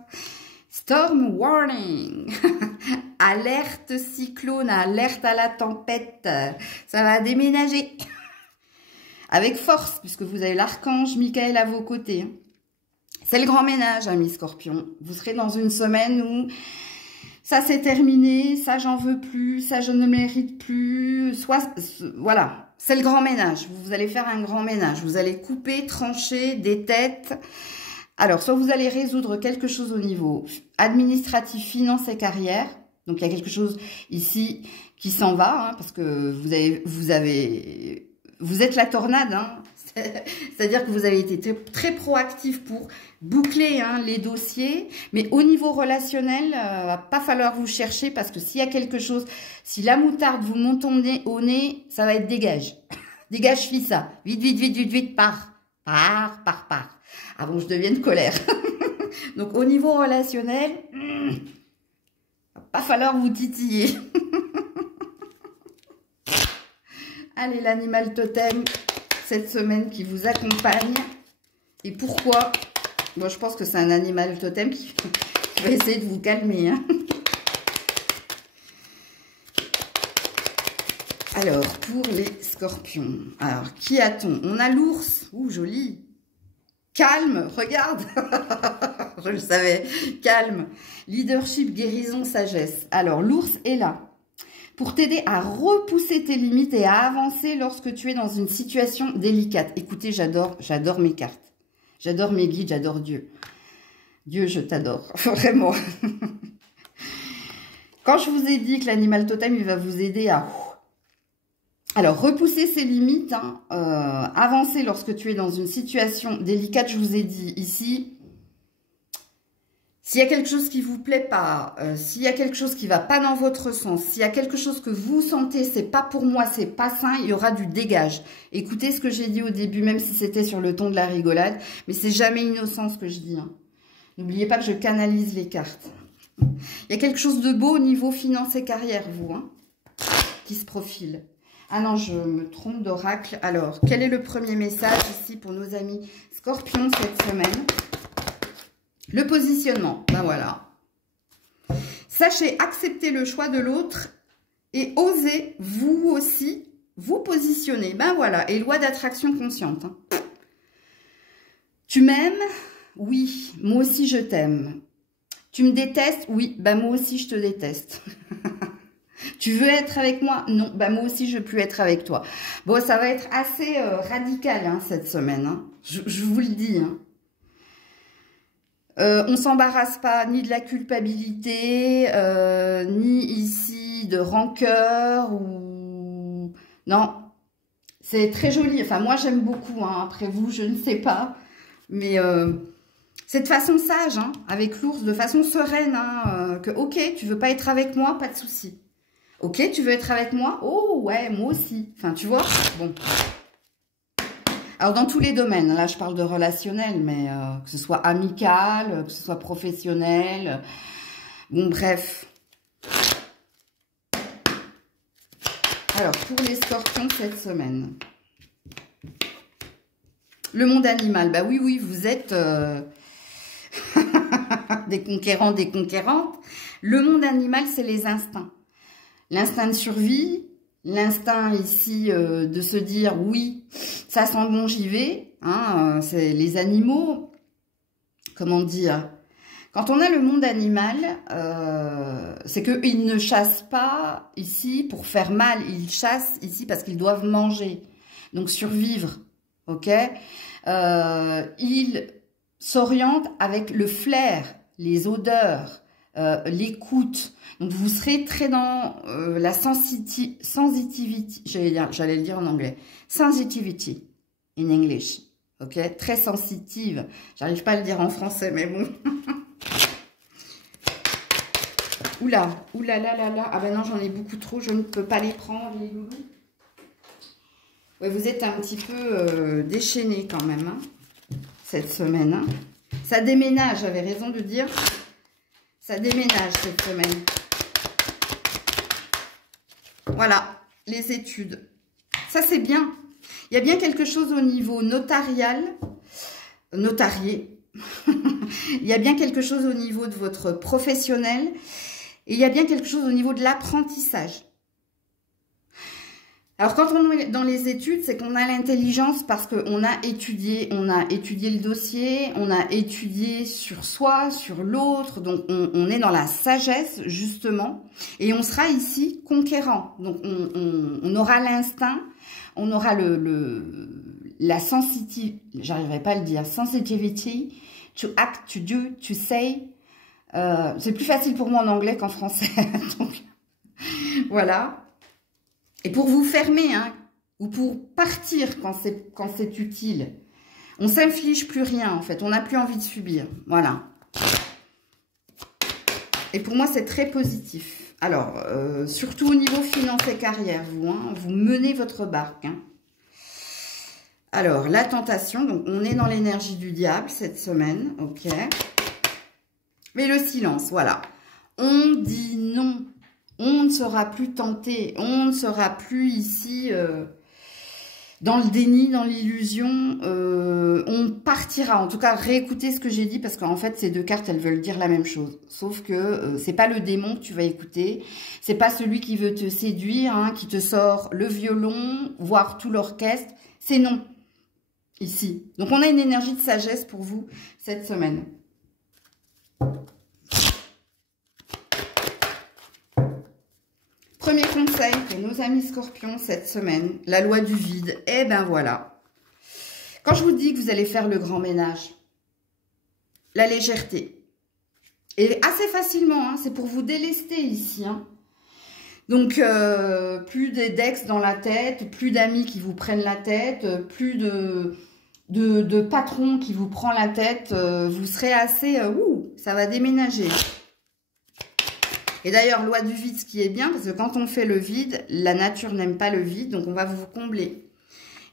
Storm warning. Alerte cyclone, alerte à la tempête. Ça va déménager. Avec force, puisque vous avez l'archange Michael à vos côtés. C'est le grand ménage, amis scorpions. Vous serez dans une semaine où ça c'est terminé, ça j'en veux plus, ça je ne mérite plus. Soit, voilà, c'est le grand ménage. Vous allez faire un grand ménage. Vous allez couper, trancher des têtes. Alors, soit vous allez résoudre quelque chose au niveau administratif, finance et carrière. Donc, il y a quelque chose ici qui s'en va, hein, parce que vous êtes la tornade, hein. C'est-à-dire que vous avez été très proactif pour boucler hein, les dossiers, mais au niveau relationnel, va pas falloir vous chercher parce que s'il y a quelque chose, si la moutarde vous monte au nez, ça va être dégage. Dégage, fille ça. Vite, vite, vite, vite, vite, pars. Pars. Avant, je devienne colère. Donc, au niveau relationnel, va pas falloir vous titiller. Allez, l'animal totem, cette semaine qui vous accompagne. Et pourquoi? Moi, je pense que c'est un animal totem qui va essayer de vous calmer. Hein. Alors, pour les scorpions. Alors, qui a-t-on? On a l'ours. Ouh, joli. Calme, regarde. Je le savais. Calme. Leadership, guérison, sagesse. Alors, l'ours est là pour t'aider à repousser tes limites et à avancer lorsque tu es dans une situation délicate. Écoutez, j'adore mes cartes. J'adore mes guides, j'adore Dieu. Dieu, je t'adore. Vraiment. Quand je vous ai dit que l'animal totem, il va vous aider à... Alors, repousser ses limites, hein, avancer lorsque tu es dans une situation délicate, je vous ai dit ici... S'il y a quelque chose qui vous plaît pas, s'il y a quelque chose qui va pas dans votre sens, s'il y a quelque chose que vous sentez, c'est pas pour moi, c'est pas sain, il y aura du dégage. Écoutez ce que j'ai dit au début, même si c'était sur le ton de la rigolade, mais c'est jamais innocent ce que je dis. Hein. N'oubliez pas que je canalise les cartes. Il y a quelque chose de beau au niveau finance et carrière, vous, hein, qui se profile. Ah non, je me trompe d'oracle. Alors, quel est le premier message ici pour nos amis Scorpions cette semaine? Le positionnement, ben voilà. Sachez accepter le choix de l'autre et osez vous aussi vous positionner. Ben voilà, et loi d'attraction consciente. Hein. Tu m'aimes? Oui, moi aussi je t'aime. Tu me détestes? Oui, ben moi aussi je te déteste. Tu veux être avec moi? Non, ben moi aussi je veux plus être avec toi. Bon, ça va être assez radical hein, cette semaine. Hein. Je vous le dis, hein. On s'embarrasse pas ni de la culpabilité, ni ici de rancœur ou... Non, c'est très joli. Enfin, moi, j'aime beaucoup. Hein. Après vous, je ne sais pas. Mais c'est de façon sage, hein, avec l'ours, de façon sereine. Hein, que, ok, tu veux pas être avec moi, pas de souci. Ok, tu veux être avec moi? Oh, ouais, moi aussi. Enfin, tu vois, bon... Alors, dans tous les domaines, là, je parle de relationnel, mais que ce soit amical, que ce soit professionnel. Bon, bref. Alors, pour les scorpions cette semaine. Le monde animal. Bah oui, oui, vous êtes des conquérants, des conquérantes. Le monde animal, c'est les instincts. L'instinct de survie. L'instinct ici de se dire oui, ça sent bon, j'y vais. Hein, c'est les animaux, comment dire, quand on a le monde animal, c'est qu'ils ne chassent pas ici pour faire mal, ils chassent ici parce qu'ils doivent manger, donc survivre, ok. Ils s'orientent avec le flair, les odeurs, l'écoute. Donc, vous serez très dans la sensitivity, j'allais le dire en anglais, sensitivity in English, ok, très sensitive. J'arrive pas à le dire en français, mais bon. Oula, oula là là là, ah ben non, j'en ai beaucoup trop, je ne peux pas les prendre, les loulous. Ouais, vous êtes un petit peu déchaînés quand même, hein, cette semaine. Hein. Ça déménage, j'avais raison de dire. Ça déménage cette semaine. Voilà, les études. Ça, c'est bien. Il y a bien quelque chose au niveau notarial, notarié. Il y a bien quelque chose au niveau de votre professionnel. Et il y a bien quelque chose au niveau de l'apprentissage. Alors, quand on est dans les études, c'est qu'on a l'intelligence parce qu'on a étudié le dossier, on a étudié sur soi, sur l'autre. Donc, on est dans la sagesse, justement. Et on sera ici conquérant. Donc, on aura l'instinct, on aura la sensitivité, j'arriverai pas à le dire, sensitivity, to act, to do, to say. C'est plus facile pour moi en anglais qu'en français. Donc, voilà. Et pour vous fermer, hein, ou pour partir quand c'est utile, on s'inflige plus rien, en fait. On n'a plus envie de subir. Voilà. Et pour moi, c'est très positif. Alors, surtout au niveau finance et carrière, vous menez votre barque. Hein. Alors, la tentation. Donc, on est dans l'énergie du diable cette semaine. Ok. Mais le silence, voilà. On dit non. On ne sera plus tenté, on ne sera plus ici dans le déni, dans l'illusion. On partira, en tout cas réécoutez ce que j'ai dit parce qu'en fait ces deux cartes elles veulent dire la même chose. Sauf que c'est pas le démon que tu vas écouter, c'est pas celui qui veut te séduire, hein, qui te sort le violon, voire tout l'orchestre, c'est non. ici. Donc, on a une énergie de sagesse pour vous cette semaine. Premier conseil pour nos amis scorpions cette semaine, la loi du vide. Eh ben voilà. Quand je vous dis que vous allez faire le grand ménage, la légèreté. Et assez facilement, hein, c'est pour vous délester ici. Hein. Donc, plus d'ex dans la tête, plus d'amis qui vous prennent la tête, plus de patrons qui vous prend la tête. Vous serez assez... ça va déménager. Et d'ailleurs, loi du vide, ce qui est bien, parce que quand on fait le vide, la nature n'aime pas le vide, donc on va vous combler.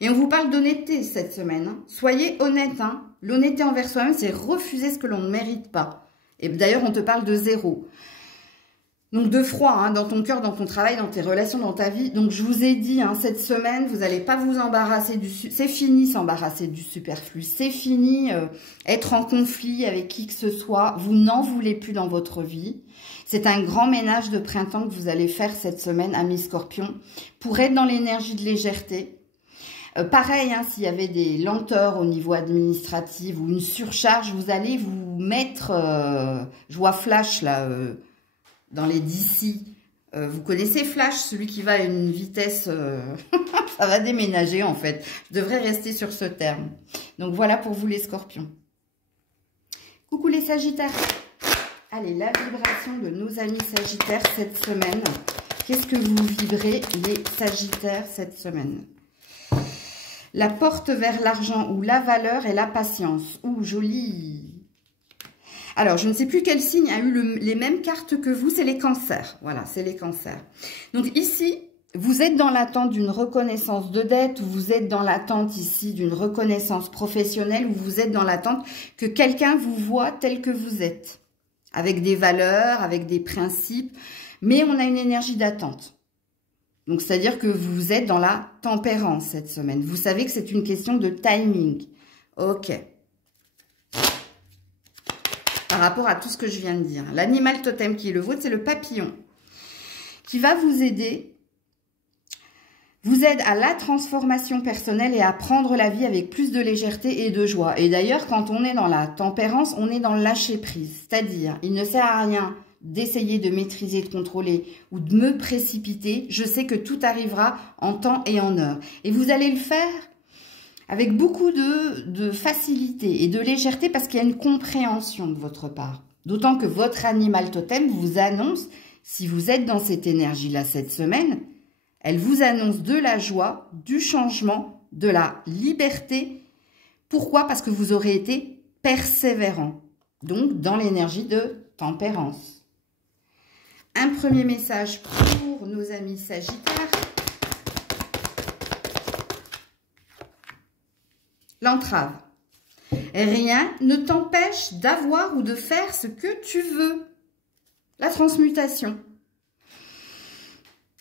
Et on vous parle d'honnêteté cette semaine. Hein. Soyez honnête. Hein. L'honnêteté envers soi-même, c'est refuser ce que l'on ne mérite pas. Et d'ailleurs, on te parle de 0. Donc de froid, hein, dans ton cœur, dans ton travail, dans tes relations, dans ta vie. Donc je vous ai dit, hein, cette semaine, vous n'allez pas vous embarrasser du... C'est fini s'embarrasser du superflu. C'est fini être en conflit avec qui que ce soit. Vous n'en voulez plus dans votre vie. C'est un grand ménage de printemps que vous allez faire cette semaine, amis scorpions, pour être dans l'énergie de légèreté. Pareil, hein, s'il y avait des lenteurs au niveau administratif ou une surcharge, vous allez vous mettre... je vois Flash, là... dans les DC, vous connaissez Flash, celui qui va à une vitesse, ça va déménager en fait. Je devrais rester sur ce terme. Donc voilà pour vous les scorpions. Coucou les sagittaires. Allez, la vibration de nos amis sagittaires cette semaine. Qu'est-ce que vous vibrez les sagittaires cette semaine? La porte vers l'argent ou la valeur et la patience. Ouh, joli. Alors, je ne sais plus quel signe a eu les mêmes cartes que vous, c'est les cancers. Voilà, c'est les cancers. Donc ici, vous êtes dans l'attente d'une reconnaissance de dette, ou vous êtes dans l'attente ici d'une reconnaissance professionnelle, ou vous êtes dans l'attente que quelqu'un vous voit tel que vous êtes, avec des valeurs, avec des principes, mais on a une énergie d'attente. Donc, c'est-à-dire que vous êtes dans la tempérance cette semaine. Vous savez que c'est une question de timing. Ok. Par rapport à tout ce que je viens de dire. L'animal totem qui est le vôtre, c'est le papillon, qui va vous aider, vous aide à la transformation personnelle et à prendre la vie avec plus de légèreté et de joie. Et d'ailleurs, quand on est dans la tempérance, on est dans le lâcher prise. C'est-à-dire, il ne sert à rien d'essayer de maîtriser, de contrôler ou de me précipiter. Je sais que tout arrivera en temps et en heure. Et vous allez le faire avec beaucoup de facilité et de légèreté parce qu'il y a une compréhension de votre part. D'autant que votre animal totem vous annonce, si vous êtes dans cette énergie-là cette semaine, elle vous annonce de la joie, du changement, de la liberté. Pourquoi? Parce que vous aurez été persévérant. Donc, dans l'énergie de tempérance. Un premier message pour nos amis sagittaires. L'entrave. Rien ne t'empêche d'avoir ou de faire ce que tu veux. La transmutation.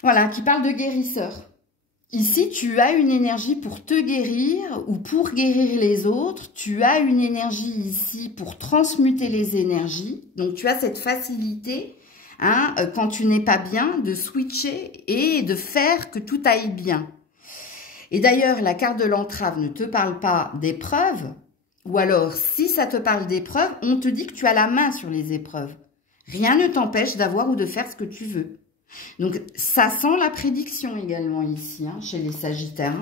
Voilà, qui parle de guérisseur. Ici, tu as une énergie pour te guérir ou pour guérir les autres. Tu as une énergie ici pour transmuter les énergies. Donc, tu as cette facilité, hein, quand tu n'es pas bien, de switcher et de faire que tout aille bien. Et d'ailleurs, la carte de l'entrave ne te parle pas d'épreuves, ou alors, si ça te parle d'épreuves, on te dit que tu as la main sur les épreuves. Rien ne t'empêche d'avoir ou de faire ce que tu veux. Donc, ça sent la prédiction également ici, hein, chez les sagittaires.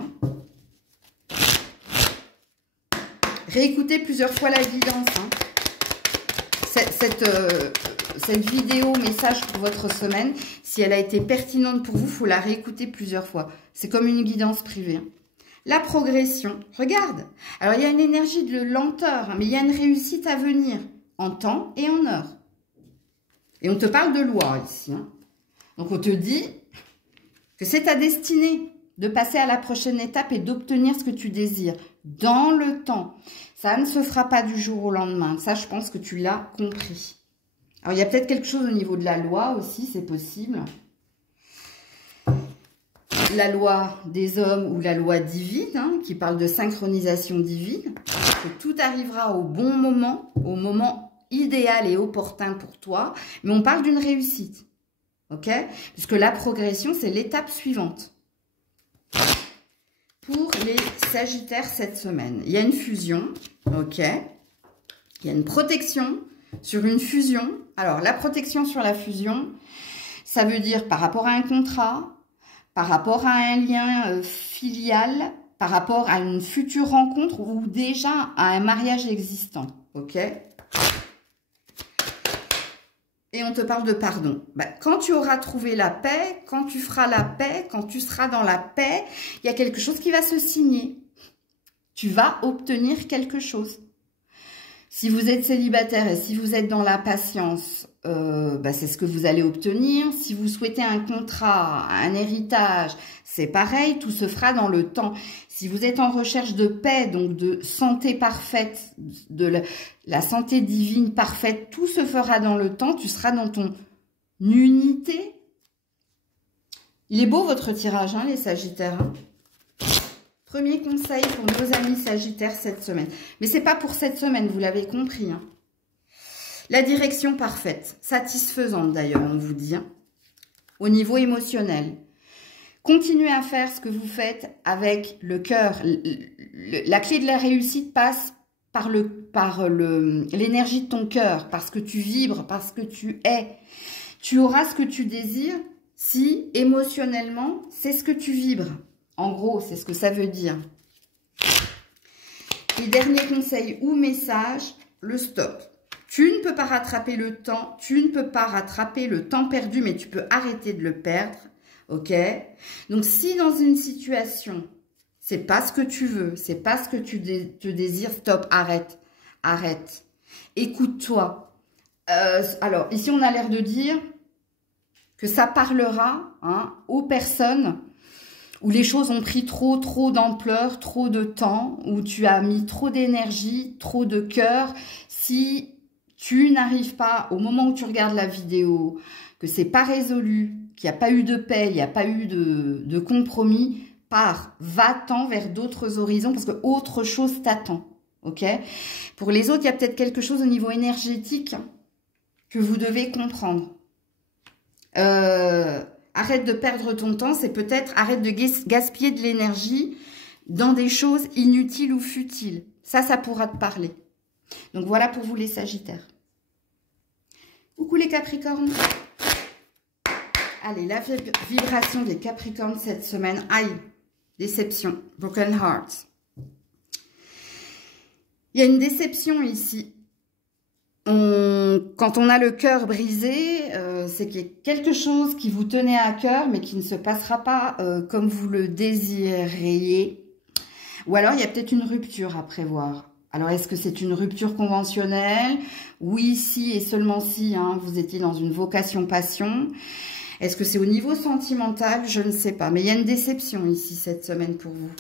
Réécoutez plusieurs fois la guidance. Hein. Cette vidéo message pour votre semaine, si elle a été pertinente pour vous, il faut la réécouter plusieurs fois. C'est comme une guidance privée. Hein. La progression, regarde. Alors, il y a une énergie de lenteur, hein, mais il y a une réussite à venir en temps et en heure. Et on te parle de loi ici. Hein. Donc, on te dit que c'est ta destinée de passer à la prochaine étape et d'obtenir ce que tu désires dans le temps. Ça ne se fera pas du jour au lendemain. Ça, je pense que tu l'as compris. Alors, il y a peut-être quelque chose au niveau de la loi aussi, c'est possible. La loi des hommes ou la loi divine, hein, qui parle de synchronisation divine. Que tout arrivera au bon moment, au moment idéal et opportun pour toi. Mais on parle d'une réussite. Ok? Puisque la progression, c'est l'étape suivante. pour les Sagittaires cette semaine. Il y a une fusion, ok. Il y a une protection sur une fusion. Alors, la protection sur la fusion, ça veut dire par rapport à un contrat, par rapport à un lien filial, par rapport à une future rencontre ou déjà à un mariage existant, ok. Et on te parle de pardon. Quand tu auras trouvé la paix, quand tu feras la paix, quand tu seras dans la paix, il y a quelque chose qui va se signer. Tu vas obtenir quelque chose. Si vous êtes célibataire et si vous êtes dans la patience, c'est ce que vous allez obtenir. Si vous souhaitez un contrat, un héritage, c'est pareil, tout se fera dans le temps. Si vous êtes en recherche de paix, donc de santé parfaite, de la santé divine parfaite, tout se fera dans le temps. Tu seras dans ton unité. Il est beau votre tirage, hein, les Sagittaires. Hein. Premier conseil pour nos amis Sagittaires cette semaine. Mais c'est pas pour cette semaine, vous l'avez compris. Hein. La direction parfaite, satisfaisante d'ailleurs, on vous dit, hein, au niveau émotionnel. Continuez à faire ce que vous faites avec le cœur. La clé de la réussite passe par l'énergie de ton cœur, parce que tu vibres, parce que tu es. Tu auras ce que tu désires si émotionnellement, c'est ce que tu vibres. En gros, c'est ce que ça veut dire. Et dernier conseil ou message, le stop. Tu ne peux pas rattraper le temps, tu ne peux pas rattraper le temps perdu, mais tu peux arrêter de le perdre, ok? Donc, si dans une situation, c'est pas ce que tu veux, c'est pas ce que tu te désires, stop, arrête, arrête. Écoute-toi. Alors, ici, on a l'air de dire que ça parlera aux personnes où les choses ont pris trop d'ampleur, trop de temps, où tu as mis trop d'énergie, trop de cœur. Si tu n'arrives pas, au moment où tu regardes la vidéo, que c'est pas résolu, qu'il n'y a pas eu de paix, il n'y a pas eu de compromis, va-t'en vers d'autres horizons, parce que autre chose t'attend, ok? Pour les autres, il y a peut-être quelque chose au niveau énergétique que vous devez comprendre. Arrête de perdre ton temps, c'est peut-être arrête de gaspiller de l'énergie dans des choses inutiles ou futiles. Ça pourra te parler. Donc voilà pour vous les Sagittaires. Coucou les Capricornes. Allez, la vibration des Capricornes cette semaine. Aïe, déception, broken heart. Il y a une déception ici. Quand on a le cœur brisé, c'est qu'il y a quelque chose qui vous tenait à cœur, mais qui ne se passera pas comme vous le désiriez. Ou alors, il y a peut-être une rupture à prévoir. Alors, est-ce que c'est une rupture conventionnelle? Oui, si et seulement si, hein, vous étiez dans une vocation-passion. Est-ce que c'est au niveau sentimental? Je ne sais pas. Mais il y a une déception ici cette semaine pour vous.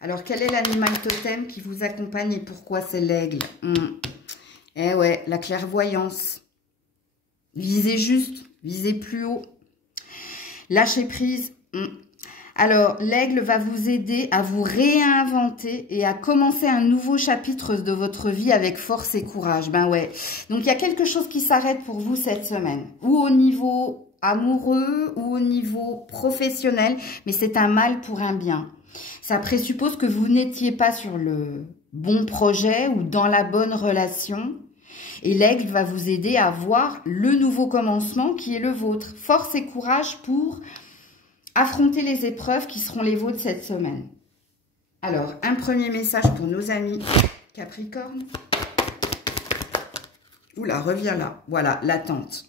Alors, quel est l'animal totem qui vous accompagne et pourquoi c'est l'aigle? Eh ouais, la clairvoyance. Visez juste, visez plus haut. Lâchez prise. Alors, l'aigle va vous aider à vous réinventer et à commencer un nouveau chapitre de votre vie avec force et courage. Ben ouais. Donc, il y a quelque chose qui s'arrête pour vous cette semaine. Ou au niveau amoureux, ou au niveau professionnel. Mais c'est un mal pour un bien. Ça présuppose que vous n'étiez pas sur le bon projet ou dans la bonne relation. Et l'aigle va vous aider à voir le nouveau commencement qui est le vôtre. Force et courage pour affronter les épreuves qui seront les vôtres cette semaine. Alors, un premier message pour nos amis Capricorne. Oula, reviens là. Voilà, l'attente.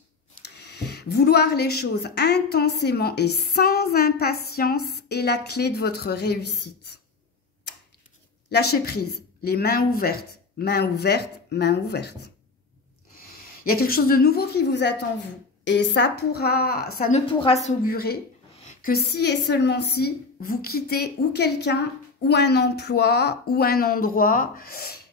Vouloir les choses intensément et sans impatience est la clé de votre réussite. Lâchez prise, les mains ouvertes, mains ouvertes, mains ouvertes. Il y a quelque chose de nouveau qui vous attend, vous. Et ça ne pourra s'augurer que si et seulement si vous quittez ou quelqu'un, ou un emploi, ou un endroit.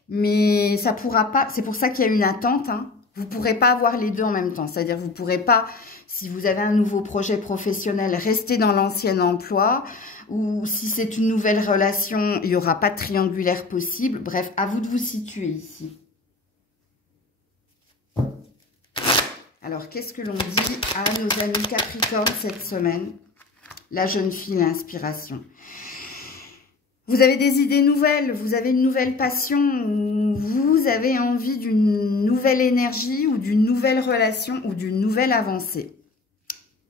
Mais ça pourra pas, c'est pour ça qu'il y a une attente, hein. Vous ne pourrez pas avoir les deux en même temps. C'est-à-dire vous ne pourrez pas, si vous avez un nouveau projet professionnel, rester dans l'ancien emploi. Ou si c'est une nouvelle relation, il n'y aura pas de triangulaire possible. Bref, à vous de vous situer ici. Alors, qu'est-ce que l'on dit à nos amis Capricorne cette semaine? La jeune fille, l'inspiration. Vous avez des idées nouvelles, vous avez une nouvelle passion, ou vous avez envie d'une nouvelle énergie ou d'une nouvelle relation ou d'une nouvelle avancée.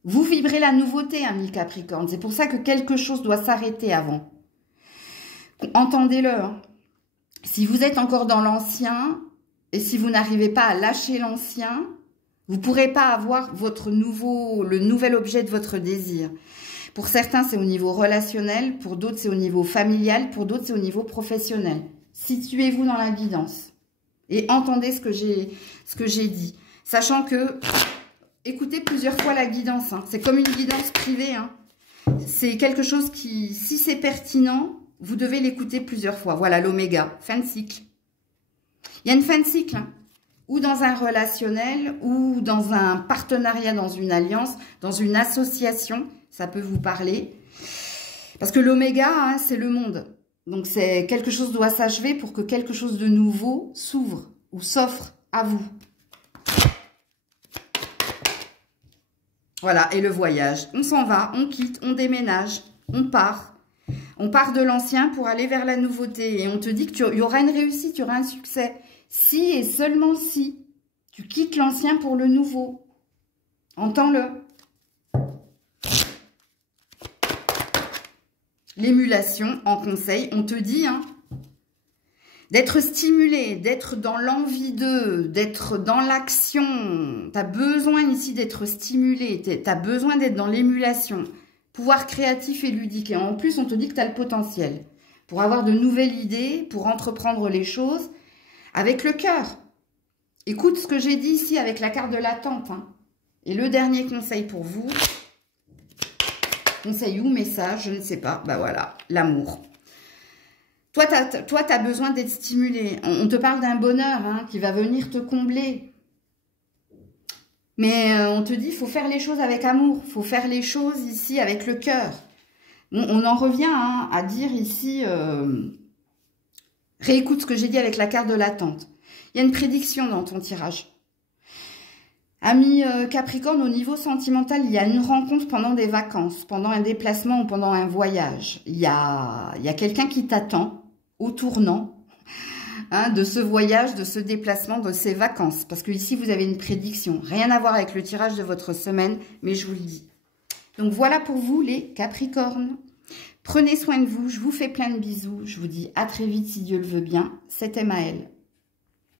Vous vibrez la nouveauté, amis Capricorne. C'est pour ça que quelque chose doit s'arrêter avant. Entendez-le. Hein. Si vous êtes encore dans l'ancien et si vous n'arrivez pas à lâcher l'ancien, vous ne pourrez pas avoir le nouvel objet de votre désir. Pour certains, c'est au niveau relationnel. Pour d'autres, c'est au niveau familial. Pour d'autres, c'est au niveau professionnel. Situez-vous dans la guidance et entendez ce que j'ai dit. Sachant que, écoutez plusieurs fois la guidance. Hein. C'est comme une guidance privée. Hein. C'est quelque chose qui, si c'est pertinent, vous devez l'écouter plusieurs fois. Voilà, l'oméga, fin de cycle. Il y a une fin de cycle. Hein. Ou dans un relationnel, ou dans un partenariat, dans une alliance, dans une association. Ça peut vous parler. Parce que l'oméga, hein, c'est le monde. Donc, c'est quelque chose doit s'achever pour que quelque chose de nouveau s'ouvre ou s'offre à vous. Voilà, et le voyage. On s'en va, on quitte, on déménage, on part. On part de l'ancien pour aller vers la nouveauté. Et on te dit qu'il y aura une réussite, il y aura un succès. Si et seulement si tu quittes l'ancien pour le nouveau. Entends-le. L'émulation, en conseil, on te dit hein, d'être stimulé, d'être dans l'envie d'être dans l'action. Tu as besoin ici d'être stimulé, tu as besoin d'être dans l'émulation. Pouvoir créatif et ludique. Et en plus, on te dit que tu as le potentiel pour avoir de nouvelles idées, pour entreprendre les choses avec le cœur. Écoute ce que j'ai dit ici avec la carte de l'attente. Hein. Et le dernier conseil pour vous... Conseil ou message, je ne sais pas. Bah voilà, l'amour. Toi, tu as besoin d'être stimulé. On te parle d'un bonheur hein, qui va venir te combler. Mais on te dit, il faut faire les choses avec amour. Il faut faire les choses ici avec le cœur. On en revient hein, à dire ici... réécoute ce que j'ai dit avec la carte de l'attente. Il y a une prédiction dans ton tirage. Ami Capricorne, au niveau sentimental, il y a une rencontre pendant des vacances, pendant un déplacement ou pendant un voyage. Il y a quelqu'un qui t'attend au tournant hein, de ce voyage, de ce déplacement, de ces vacances. Parce que ici, vous avez une prédiction. Rien à voir avec le tirage de votre semaine, mais je vous le dis. Donc voilà pour vous les Capricornes. Prenez soin de vous, je vous fais plein de bisous. Je vous dis à très vite si Dieu le veut bien. C'était Maëlle.